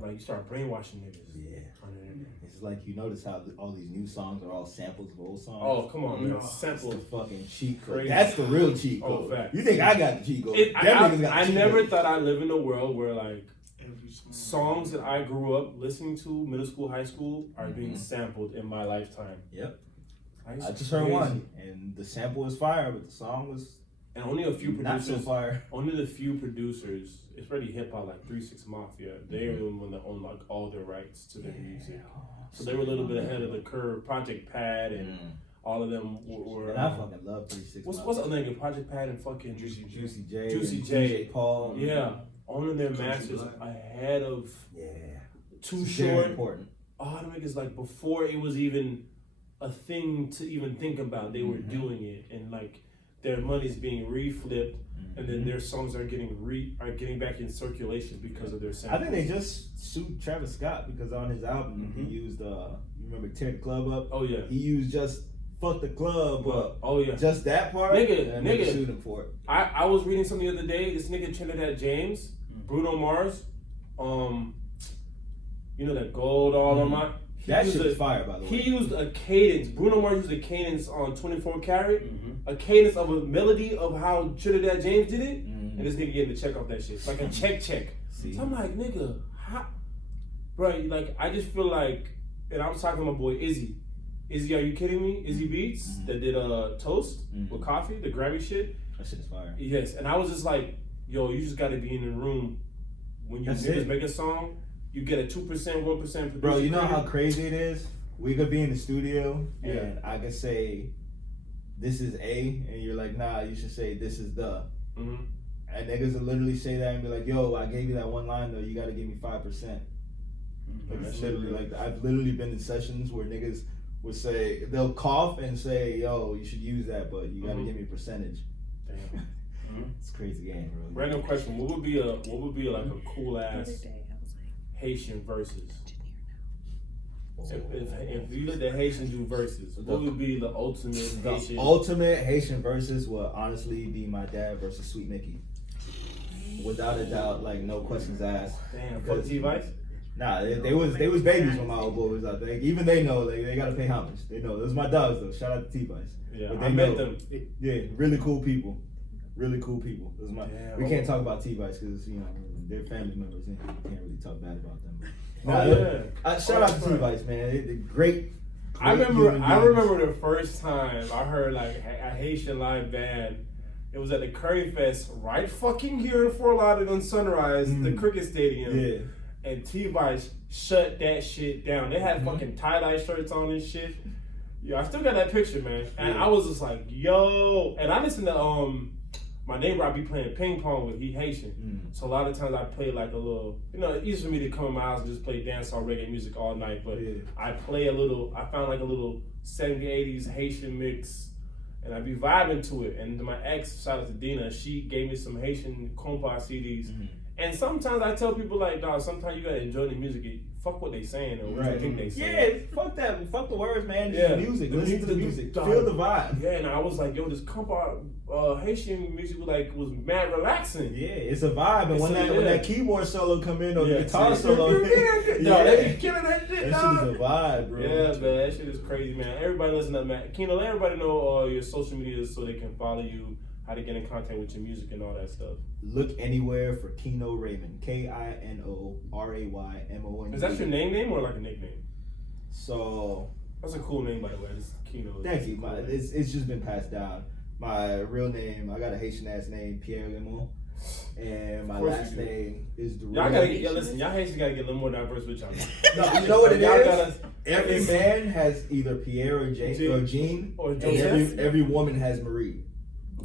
brainwashing niggas. Yeah. On the internet. It's like you notice how all these new songs are all samples of old songs. Oh, come on, man. It's Samples. the fucking cheat code. Crazy. That's the real cheat Oh, code. fact. You think I got the cheat code? It, Them niggas got I the cheat never code. thought I'd live in a world where like Every song. songs that I grew up listening to, middle school, high school, are being sampled in my lifetime. Yep. Like, I it's just heard crazy. one, and the sample was fire, but the song was And only a few not so producers. fire. Only the few producers, especially hip hop, like 3 6 Mafia, they are the one that own like all the rights to their music. So they were a little bit ahead of the curve. Project Pad and all of them were. And I fucking love 3-6. What's the other nigga? Project Pad and fucking Juicy J, Juicy and J. DJ Paul. Yeah, owning their Country masters Black. ahead of Yeah. Too It's very Short. important. All them niggas like before it was even a thing to even think about. They were doing it, and like their money's being reflipped, and then their songs are getting back in circulation because of their I samples. think they just sued Travis Scott because on his album he used you remember Tear the Club Up? Oh yeah. He used just Fuck the Club Up. Oh yeah. Just that part. Nigga, and they nigga. sued him for it. I was reading something the other day. This nigga Trinidad James, Bruno Mars, you know that gold all on my. That shit was fire, by the way. He used a cadence. Bruno Mars used a cadence on 24 Karat, a cadence of a melody of how Trinidad James did it, and this nigga getting the check off that shit. It's like a check. See? So I'm like, nigga, how? Bro, like, I just feel like, and I was talking to my boy Izzy. Izzy, are you kidding me? Izzy Beats that did Toast with Coffee, the Grammy shit. That shit is fire. Yes, and I was just like, yo, you just got to be in the room when you That's niggas it. make a song. You get a 2%, 1% producer. Bro, you know how credit. crazy it is? We could be in the studio Yeah. and I could say this is A and you're like, nah, you should say this is the. Mhm. And niggas will literally say that and be like, yo, I gave you that one line though, you gotta give me 5%. Like That's that's literally real. like I've literally been in sessions where niggas would say they'll cough and say, yo, you should use that, but you gotta give me a percentage. Damn. It's a crazy game, bro. Random question: What would be like a cool The ass other day, I was like, Haitian versus? engineer now. If you let the Haitians do verses, what would be the ultimate Haitian? The ultimate Haitian versus would honestly be my dad versus Sweet Mickey. Without a doubt, like no questions asked. Damn, fuck T-Vice. Nah, they was babies when my old boy was out there. Even they know they gotta pay homage. They know those my dogs though. Shout out to T-Vice. Yeah, But I they met know. them. Yeah, really cool people. Really cool people. Those my, Damn. we can't talk about T-Vice because you know they're family members and we can't really talk bad about them. Oh, Nah, yeah. shout out to T-Vice, man. They're great. I great remember human beings. the first time I heard like a Haitian live band. It was at the Curry Fest right fucking here in Fort Lauderdale Sunrise, the cricket stadium. Yeah. And T-Vice shut that shit down. They had fucking tie-dye shirts on and shit. Yeah, I still got that picture, man. And I was just like, yo. And I listened to my neighbor I be playing ping pong with. He Haitian. So a lot of times I play like a little, it's easy for me to come in my house and just play dancehall reggae music all night. But I play I found like a little 70s, 80s Haitian mix. And I be vibing to it. And my ex, shout out to Dina, she gave me some Haitian compa CDs. And sometimes I tell people like, dog, sometimes you gotta enjoy the music. Fuck what they saying or what you think they saying. Yeah, fuck that. Fuck the words, man. Yeah. Just music. Listen to the music. dog. Feel the vibe. Yeah, and I was like, yo, this compa Haitian music was mad relaxing. Yeah, it's a vibe. And when So, when yeah. that keyboard solo come in or Yeah, the guitar see? solo, Dog, they be killing that shit, that dog. shit is a vibe, bro. Yeah, man, that shit is crazy, man. Everybody listen up, man. Kino, let everybody know your social medias so they can follow you, how to get in contact with your music and all that stuff. Look anywhere for Kino Raymond. KinoRaymond. Is that your name or like a nickname? So That's a cool name, by the way. This Kino. thank you. It's just been passed down. My real name, I got a Haitian ass name, Pierre Lemon. And my Of course last you do. name is Durant. Y'all gotta get, listen, y'all Haitians gotta get a little more diverse with y'all. No, you know what it Y'all is? gotta- Every man has either Pierre or Jean, Or and Joseph. every woman has Marie.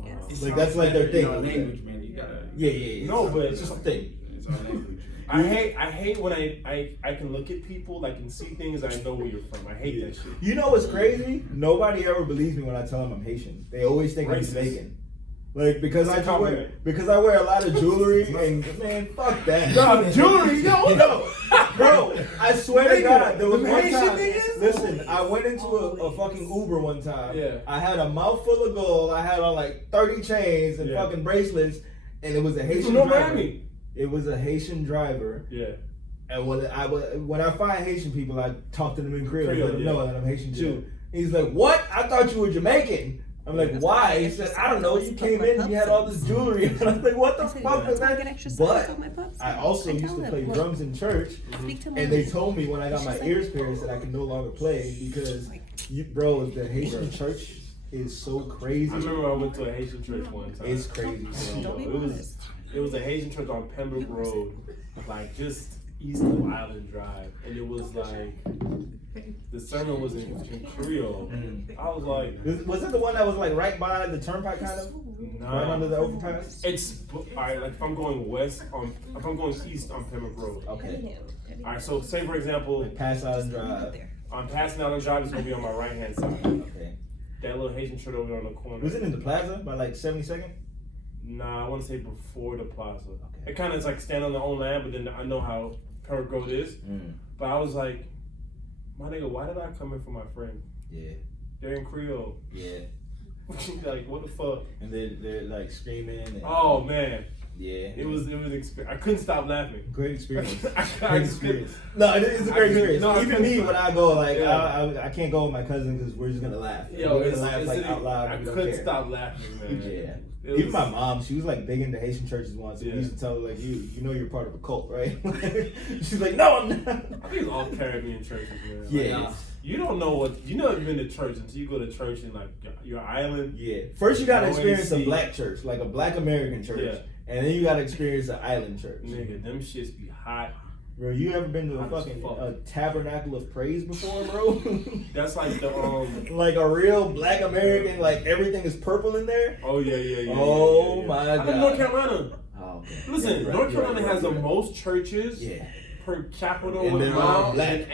Yes. It's Like, our- that's like their you thing. know, language, man. You gotta. Yeah. No, but- it's just a thing. It's our language. I hate when I can look at people like and see things I know where you're from. I hate that shit. You know what's crazy? Nobody ever believes me when I tell them I'm Haitian. They always think I'm Racist. Jamaican. Like because That's a I wear a lot of jewelry and man, fuck that. No, jewelry, yo. No, bro, I swear to Nigga, God, there was them one Haitian time. niggas? Listen, I went into a fucking Uber one time. Yeah. I had a mouthful of gold. I had on like 30 chains and Yeah. fucking bracelets, and it was a You Haitian from North driver. Miami? It was a Haitian driver. Yeah. And when I find Haitian people, I talk to them in Creole, Creole, let them yeah. know that I'm Haitian too. Yeah. He's like, "What? I thought you were Jamaican." I'm like, That's "Why?" why I He get said, extra "I don't know. You sauce came with in, my you had all this pups. jewelry." And I'm like, "What the I said, fuck that's is why I that?" get extra sauce But on my pups. I also I used tell to them, play look, drums in church, Speak to and mommy. they told me when I got my She's like, ears pierced that I could no longer play because, bro, the Haitian church is so crazy. I remember I went to a Haitian church one time. It's crazy, bro. Don't be It was honest. it was a Haitian church on Pembroke Road, like just east of Island Drive, and it was like the sermon was in Creole. I was like, Was it the one that was like right by the turnpike, kind of nah. right under the overpass? It's alright. Like if I'm going if I'm going east on Pembroke Road. Okay. All right. So say for example, Pass Island Drive. I'm passing out on Drive. It's gonna be on my right hand side. Okay. That little Haitian church over there on the corner. Was it in the plaza by like 72nd? Nah, I want to say before the plaza. Okay. It kind of is like stand on their own land, but then I know how Pembroke Road is. But I was like, my nigga, why did I come in for my friend? Yeah. They're in Creole. Yeah. Like, what the fuck? And they're like screaming. And, Oh man, yeah. it was I couldn't stop laughing. Great experience. I Great experience. No, it's a great experience. No, I Even couldn't me, stop. when I go, like, Yeah. I can't go with my cousin because we're just gonna laugh. Yo, we're it's, gonna laugh it's like out loud. I and we don't couldn't care. stop laughing, man. Yeah. It was- Even my mom, she was like big into Haitian churches once. And Yeah. we used to tell her like, you know, you're part of a cult, right? She's like, no, I'm not. I think it's all Caribbean churches, man. Like, Yeah. you don't know what you never been to church until you go to church in like your island. Yeah. First, you gotta No experience a AC. black church, like a black American church, Yeah. and then you gotta experience an island church. Nigga, them shits be hot. Bro, you ever been to a Hot as fucking fuck. tabernacle of praise before, bro? That's like the Like a real black American, like everything is purple in there. Oh yeah. Oh, yeah. my I live in God. North Carolina. Oh, okay. Listen, Yeah, you're right, North you're Carolina right, has you're the right. most churches Yeah. per capita And with they're all mile black.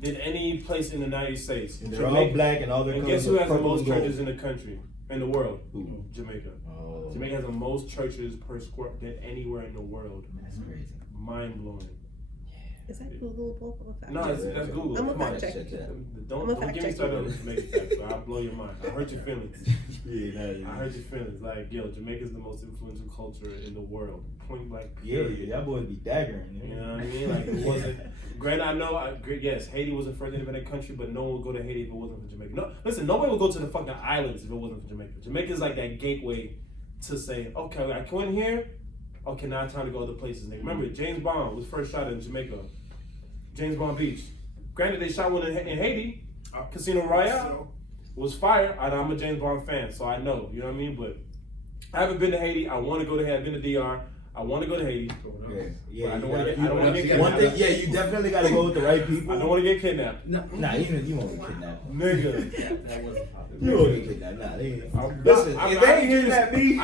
than any place in the United States. And they're all black and all their And colors guess who are has the purple most and gold. churches in the country, in the world? Who? Jamaica. Oh, Jamaica has the most churches per square than anywhere in the world. that's crazy. Mind blowing. Is that Google both of a fact? No, that's Google. I'm a Come on. fact check. Don't I'm a get fact me check. started on the Jamaican facts. So I'll blow your mind. I hurt your feelings. Yeah, I hurt your feelings. Like, yo, Jamaica's the most influential culture in the world. Point blank. Yeah, Period. y'all boys be daggering. You know what I mean? Like, it wasn't. Granted, I know. Yes, Haiti was the first independent country, but no one would go to Haiti if it wasn't for Jamaica. No, listen, nobody would go to the fucking islands if it wasn't for Jamaica. Jamaica's like that gateway to say, okay, I went here. Okay, now it's time to go other places. Nigga. Remember, James Bond was first shot in Jamaica. James Bond Beach. Granted, they shot one in Haiti. Casino Royale was fire. I'm a James Bond fan, so I know. You know what I mean? But I haven't been to Haiti. I want to go to Haiti. I've been to DR. I want to go to Haiti. Yeah, But I don't you want to gotta- get. I don't want to get One kidnapped. thing, yeah, you definitely gotta go with the right people. I don't want to get kidnapped. Nah, you won't get kidnapped. Nigga. That wasn't popular. You won't get kidnapped. Nah, they ain't. I'm- Listen, I'm- if they I'm ain't hearing- kidnapped me,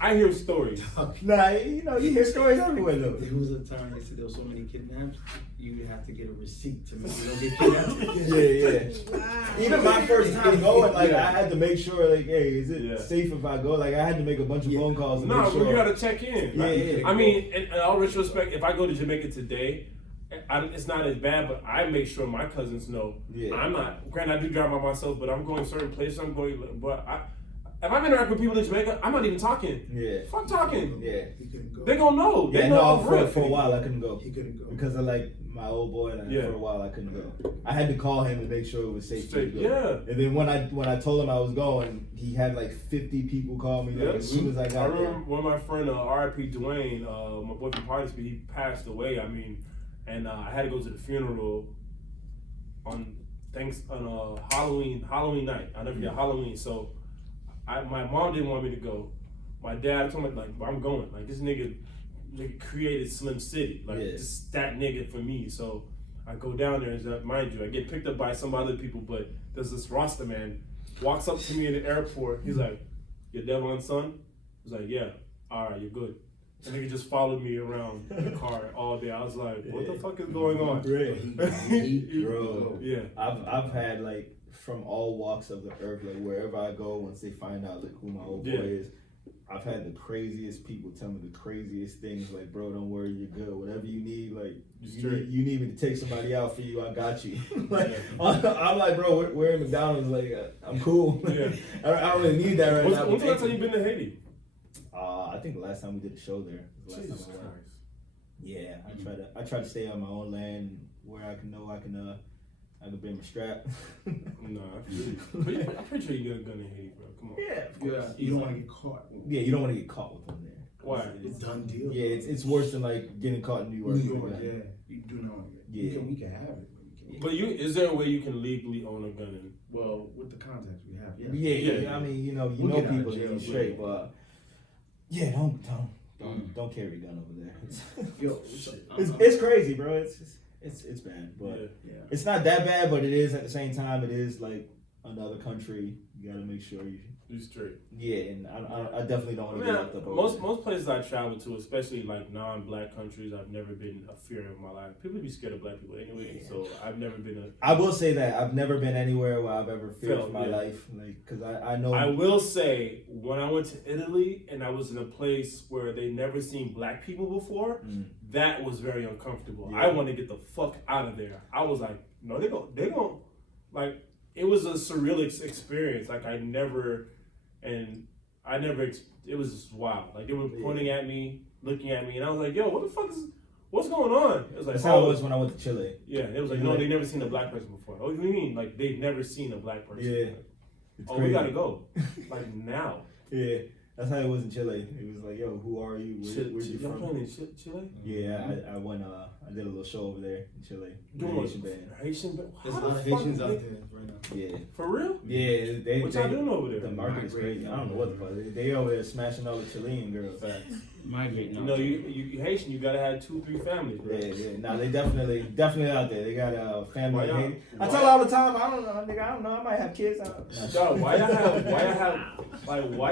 I hear stories. Nah, you know, you hear stories everywhere though. There was a time they said there was so many kidnaps, you would have to get a receipt to make sure you don't get kidnapped. Yeah. Wow. Even my first time going, like I had to make sure, like, hey, is it Yeah. safe if I go? Like I had to make a bunch of phone calls and No, make but sure. you gotta check in. in. Yeah. I mean, in all retrospect, if I go to Jamaica today, it's not as bad, but I make sure my cousins know. Yeah. I'm not. Granted, I do drive by myself, but I'm going certain places. I'm going, but if I'm interacting with people in Jamaica, I'm not even talking. Yeah. Fuck talking. Yeah. He couldn't go. They gonna know. They Yeah, know no, I'm real. for a while I couldn't go. He couldn't go. Because of like my old boy, and Yeah. for a while I couldn't go. I had to call him to make sure it was safe. to Straight, go. yeah. And then when I told him I was going, he had like 50 people call me. Like, as soon as I I got remember there. when my friend R.I.P. Dwayne, my boy from Party Speed, he passed away. I mean, and I had to go to the funeral on Halloween night. I never forget Halloween. So my mom didn't want me to go. My dad told me like I'm going. Like this nigga created Slim City. Like just that nigga for me. So I go down there and mind you, I get picked up by some other people, but there's this Rasta man walks up to me in the airport. He's like, "Your Devon son?" I was like, "Yeah." All right, you're good. And nigga just followed me around the car all day. I was like, "What the fuck is going on?" Great. Bro. Yeah. I've had like from all walks of the earth, like wherever I go, once they find out like who my old boy is, I've had the craziest people tell me the craziest things. Like, bro, don't worry, you're good. Whatever you need, like you need me to take somebody out for you, I got you. Like, I'm like, bro, we're in McDonald's. Like, I'm cool. Yeah. I don't really need that right now. When's the last time you been to Haiti? I think the last time we did a show there. Was the last Jesus time I went. Christ. Yeah, I try to stay on my own land where I can bring my strap. Nah, but yeah, I'm pretty sure you got a gun in Haiti, bro. Come on. Yeah, of course. You don't want to get caught. Yeah, you don't want to get caught with one there. Why? It's done deal. Yeah, it's worse than like getting caught in New York. New York, yeah. You do not want to get. Yeah. We can have it. But But is there a way you can legally own a gun? well, with the contacts we have, Yeah. I mean, you know We'll get out of people, jail, you're straight, but yeah, don't carry a gun over there. Yo, It's crazy, bro. It's bad, but yeah. it's not that bad. But it is at the same time. It is like another country. You gotta make sure you. You straight. Yeah, and I definitely don't want to get locked up. Most places I travel to, especially like non-black countries, I've never been a fear of my life. People be scared of black people anyway, so I've never been I will say that I've never been anywhere where I've ever feared Felt, for my yeah. life, like because I know. I will say when I went to Italy and I was in a place where they never seen black people before, that was very uncomfortable. Yeah. I want to get the fuck out of there. I was like, no, they gon' like it was a surreal experience. Like it was just wild. Like they were pointing at me, looking at me, and I was like, yo, what's going on? It was like, That's how it was when I went to Chile. Yeah, it was like, no, they never seen a black person before. Oh, what do you mean? Like they've never seen a black person. Yeah. Like, It's oh, crazy. we gotta go. Like now. Yeah, that's how it was in Chile. It was like, yo, who are you? Where's you Y'all from? playing in Chile? Yeah, I went. I did a little show over there in Chile. Doing Haitian band. Haitian band. There's How a lot the of fuck Haitians they- out there right now. Yeah, For real? yeah. They What y'all doing over The there? market is crazy. I don't know what the fuck. They over there smashing all the Chilean girls. Migrating. You know, you Haitian, you gotta have 2-3 families, bro. Yeah. Now they definitely out there. They got a family Why in y'all- Haiti. I why- tell all the time. I don't know, nigga. I don't know. I might have kids. Dog, why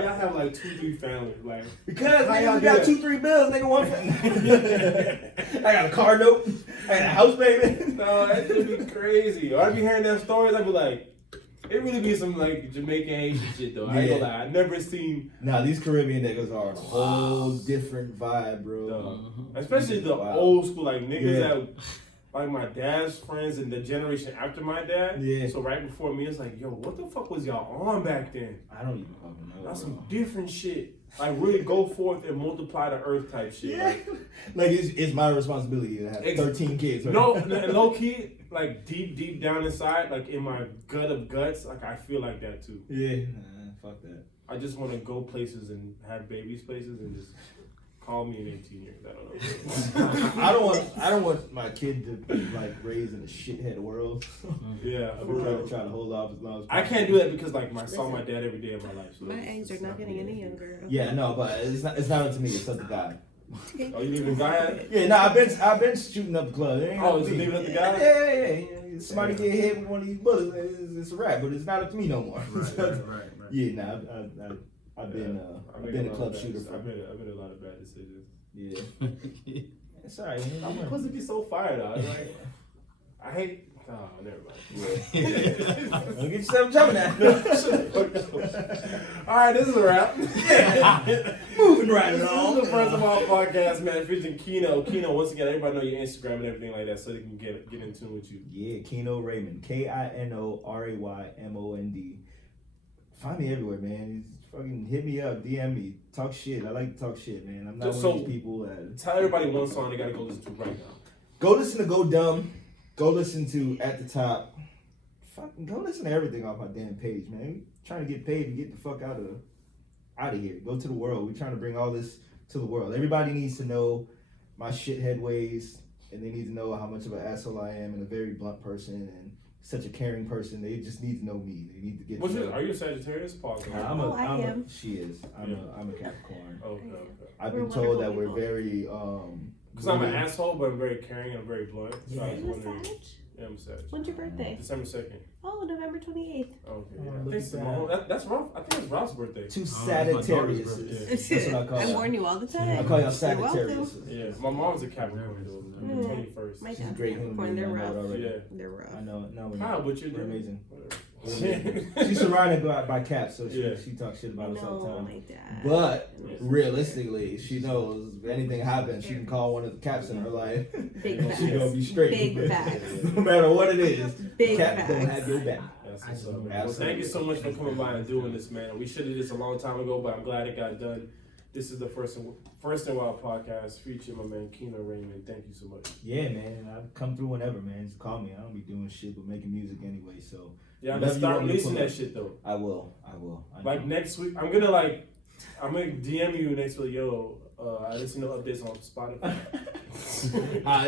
y'all have like 2-3 families? Like, Because How nigga, y'all we do got that? 2-3 bills, nigga. One. I got a car note. I got a house payment. no, that should be crazy. Or I be hearing them stories, I be like, it really be some like Jamaican Haitian shit though. I ain't gonna lie, I never seen. Nah, these Caribbean niggas are a whole different vibe, bro. Especially the Wow. old school, like niggas Yeah. that, like my dad's friends and the generation after my dad. Yeah. So right before me, it's like, yo, what the fuck was y'all on back then? I don't even fucking know. That's bro. some different shit. Like really go forth and multiply the earth type shit. Yeah. Like it's my responsibility to have 13 kids. Right? No, low key, like deep down inside, like in my gut of guts, like I feel like that too. Yeah. Fuck that. I just want to go places and have babies places and just call me in 18 years. I don't know. I don't want my kid to be like raised in a shithead world. Yeah, I'm for real. trying to hold off as long as I can't do that because like I saw my dad every day of my life. So My it's- eggs it's are not getting any younger. Yeah, no, but it's not up to me. It's up to God. Oh, you leave the guy at? Yeah, no, I've been shooting up the club. It ain't Oh, up is to it me. leaving up to God? Yeah. Somebody get hit with one of these bullets, it's a wrap. But it's not up to me no more. Right. Yeah, nah, I've been a club shooter. I've made a lot of bad decisions. Yeah. It's alright. I'm supposed to be so fired out. Like, I hate Oh, never mind. Don't get yourself jumping now. All right, this is a wrap. Moving right This along. is the First of All podcast, man. Featuring Kino. Kino, once again, everybody know your Instagram and everything like that, so they can get in tune with you. Yeah, Kino Raymond. KinoRaymond. Find me everywhere, man. Just fucking hit me up, DM me, talk shit. I like to talk shit, man. I'm not So- one of these people that Tell everybody one song they gotta go listen to right now. go listen to Go Dumb. Go listen to At the Top. Fucking go listen to everything off my damn page, man. We trying to get paid and get the fuck out of here. Go to the world. We're trying to bring all this to the world. Everybody needs to know my shithead ways, and they need to know how much of an asshole I am and a very blunt person and such a caring person. They just need to know me. They need to get. What's to your, know. are you a Sagittarius? Pause. I am. She is. I'm Yeah. a Capricorn. Okay. I've We're been told that wonderful we're people. very Because I'm an asshole, but I'm very caring and I'm very blunt. So I Are was you a wondering. Sag? Yeah, I'm a Sag. When's your birthday? December 2nd. Oh, November 28th. Okay. Oh, Yeah. I look think at Simone, that's Ralph. I think it's Ralph's birthday. two it's my daughter's Sagittarius. birthday. That's what I call I it. warn you all the time. I call y'all You're welcome. Sagittarius. Yeah, my mom's a Capricorn though. Mm. 21st. My She's a dad's great human Capricorn. being. They're I know it rough. already. Yeah. They're rough. I know. No, Ah, but you're we're amazing. Whatever. She's surrounded by Caps, so Yeah. she talks shit I about us all the know time. my dad. But Yes. realistically, she knows if anything happens, she can call one of the Caps in her life. Big and she gonna facts. be straight. Big facts. No matter what it is, Big Cap gonna facts. have your back. That's what's up, man. Well, Absolutely. thank you so much for coming by and doing this, man. We should have did this a long time ago, but I'm glad it got done. This is the First and Wild podcast featuring my man Kino Raymond. Thank you so much. Yeah, man. I'd come through whenever, man. Just call me. I don't be doing shit but making music anyway, so Yeah, I'm Whatever gonna you start want me to releasing pull that up. shit though. I will. I Like know. next week, I'm gonna DM you next week. Yo, I listen to updates on Spotify.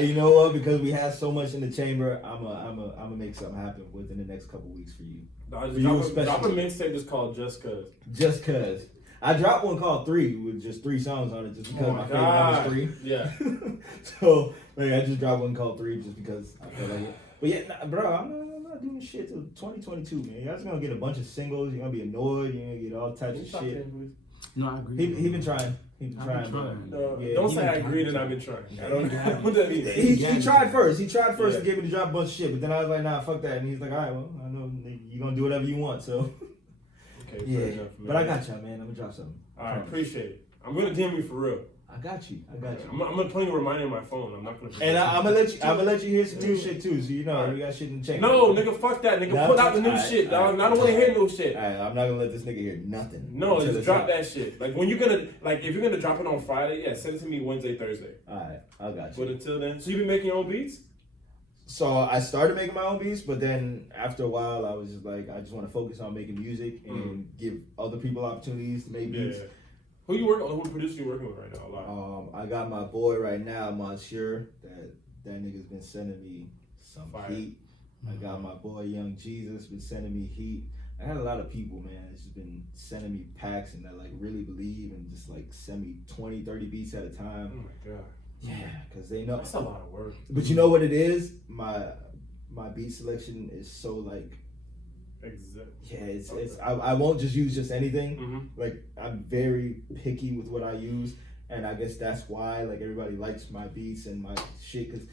You know what? Because we have so much in the chamber, I'm a make something happen within the next couple weeks for you. I'll For you drop a especially. mixtape just called Just Cause. Just cause I dropped one called 3 with just 3 songs on it, just because Oh my my favorite number is 3. Yeah. So like, I just dropped one called 3 just because I feel like it. But yeah, bro, I'm not doing shit till 2022, man. You're just gonna get a bunch of singles. You're gonna be annoyed. You're gonna get all types of shit. No, I agree. He been trying. He been I've trying. been bro. trying. No, Yeah, don't he say I been agreed and trying. I've been trying. I don't know what that means. He tried first. He tried first Yeah. to get me to drop a bunch of shit, but then I was like, nah, fuck that. And he's like, all right, well, I know you're gonna do whatever you want, so Okay, yeah. fair enough, man. But I got y'all, man. I'm gonna drop something. All right, appreciate it. I'm gonna DM you for real. I got you. I'm gonna put a reminder on my phone. I'm not gonna. forget. And I'm gonna let you hear some new shit too, so you know Alright. we got shit in check. No, nigga, fuck that, nigga. Nah, Put out the new alright, shit, dog. alright. I don't want to hear new shit. Alright, I'm not gonna let this nigga hear nothing. No, until just it's drop out. that shit. Like when you're gonna, like if you're gonna drop it on Friday, yeah, send it to me Wednesday, Thursday. Alright, I got you. But until then, so you been making your own beats? So I started making my own beats, but then after a while, I was just like, I just want to focus on making music and give other people opportunities to make Yeah. beats. Who you working? Who producer you working with right now? A lot. I got my boy right now, Monsieur. That nigga's been sending me some Fire. heat. I got my boy Young Jesus been sending me heat. I got a lot of people, man, that's just been sending me packs and that like really believe and just like send me 20, 30 beats at a Oh time. my god, Yeah, because they know. that's a lot of work. But you know what it is? My beat selection is so like, Exactly. yeah, it's I won't just use just anything. Mm-hmm. Like I'm very picky with what I use, and I guess that's why like everybody likes my beats and my shit, because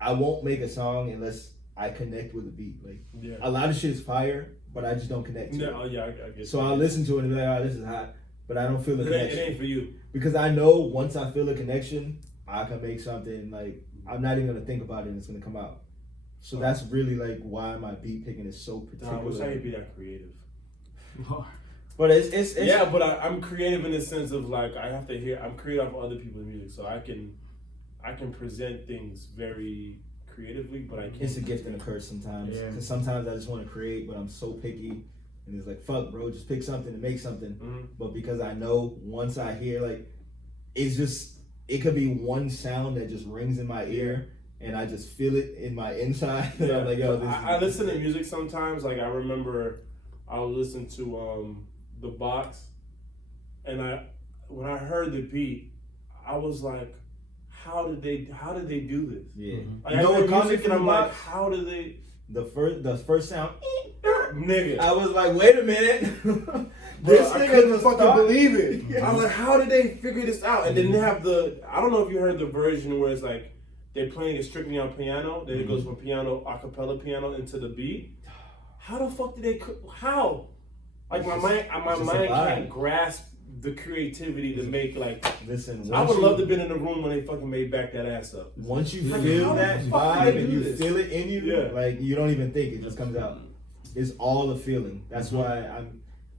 I won't make a song unless I connect with the beat. Like Yeah. a lot of shit is fire, but I just don't connect to No, it. yeah, I get So you. I'll listen to it and be like, oh, this is hot, but I don't feel the It ain't, connection. it ain't for you. Because I know once I feel a connection, I can make something like I'm not even gonna think about it and it's gonna come out. So that's really like why my beat picking is so Nah, I wish I particular. could be that creative. But it's Yeah, but I'm creative in the sense of like I have to hear. I'm creative of other people's music, so I can present things very creatively, but I can't. it's a gift and a curse sometimes. Yeah. Because sometimes I just want to create, but I'm so picky. And it's like, fuck, bro, just pick something and make something. Mhm. But because I know once I hear, like, it's just, it could be one sound that just rings in my ear and I just feel it in my inside. And I'm like, yo, this I listen to music sometimes. Like I remember, I would listen to The Box, and when I heard the beat, I was like, how did they do this? Yeah. Like, You know I what heard caught me music from and I'm The like, Box? how do they? The first sound, Nigga. I was like, wait a minute. This I nigga couldn't just fucking thought- believe it. Yeah. I was like, how did they figure this out? And then they have I don't know if you heard the version where it's like they're playing it strictly on piano, then it goes from piano, acapella piano into the beat. How the fuck did they? How? Like my mind can't grasp the creativity to make like. Listen, I would love to have been in the room when they fucking made Back That Ass Up. Once you Like, feel how that the fuck did vibe they and do you this? feel it in you, Yeah. like you don't even think, it just comes out. It's all a feeling. That's why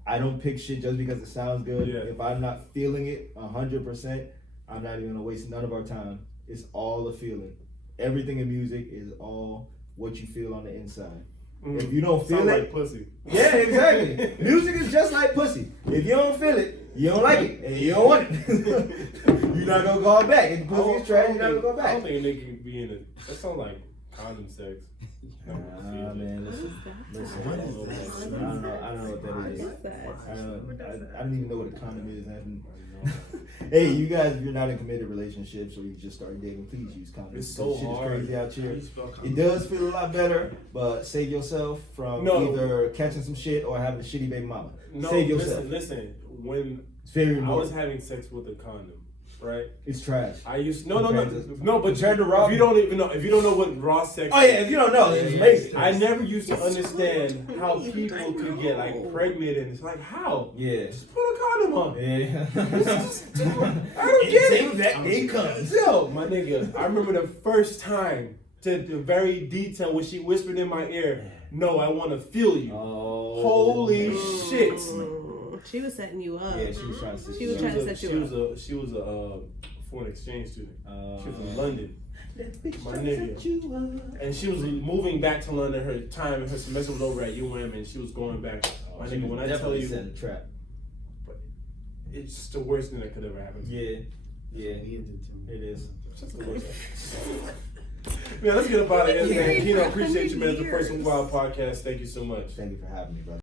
I don't pick shit just because it sounds good. Yeah. If I'm not feeling it 100%, I'm not even gonna waste none of our time. It's all a feeling. Everything in music is all what you feel on the inside. If you don't feel Sound it, like pussy. yeah, exactly. Music is just like pussy. If you don't feel it, you don't like it, and you don't want it. You're not gonna call back. If pussy is trash, you're not gonna go I back. don't think they can be in it. That sounds like condom sex. Nah, man, listen. What is that? I don't know what that is. What is that? I don't even know what a condom is. Hey, you guys, if you're not in committed relationships or you just started dating, please use condoms. It's so Shit is hard. crazy out How do here. you spell It condom? does feel a lot better, but save yourself from No. either catching some shit or having a shitty baby mama. No, Save yourself. listen. When It's very I was important. having sex with a condom, right? It's trash. I used Compared no, but compared to raw. if you don't even know, if you don't know what raw sex, Oh yeah, if you don't know, it's amazing. I never used to understand how people could get like pregnant, and it's like how? Yeah. Just put a condom on. Yeah. I don't get it. That it comes. Yo, my nigga, I remember the first time to the very detail when she whispered in my ear, "No, I want to feel you." Oh. Holy shit! She was setting you up. Yeah, she was trying to set She you was up. trying to set you up. She was a foreign exchange student. She was in London. My nigga. And she was moving back to London. Her time, her semester was over at UM, and she was going back. My nigga, when I tell Definitely you, set a trap. it's just the worst thing that could ever happen. Yeah. Yeah. He did to me. It is. Just the worst. Man, let's get up out of here, man. Keno, appreciate you, man. The First and Wild podcast. Thank you so much. Thank you for having me, brother.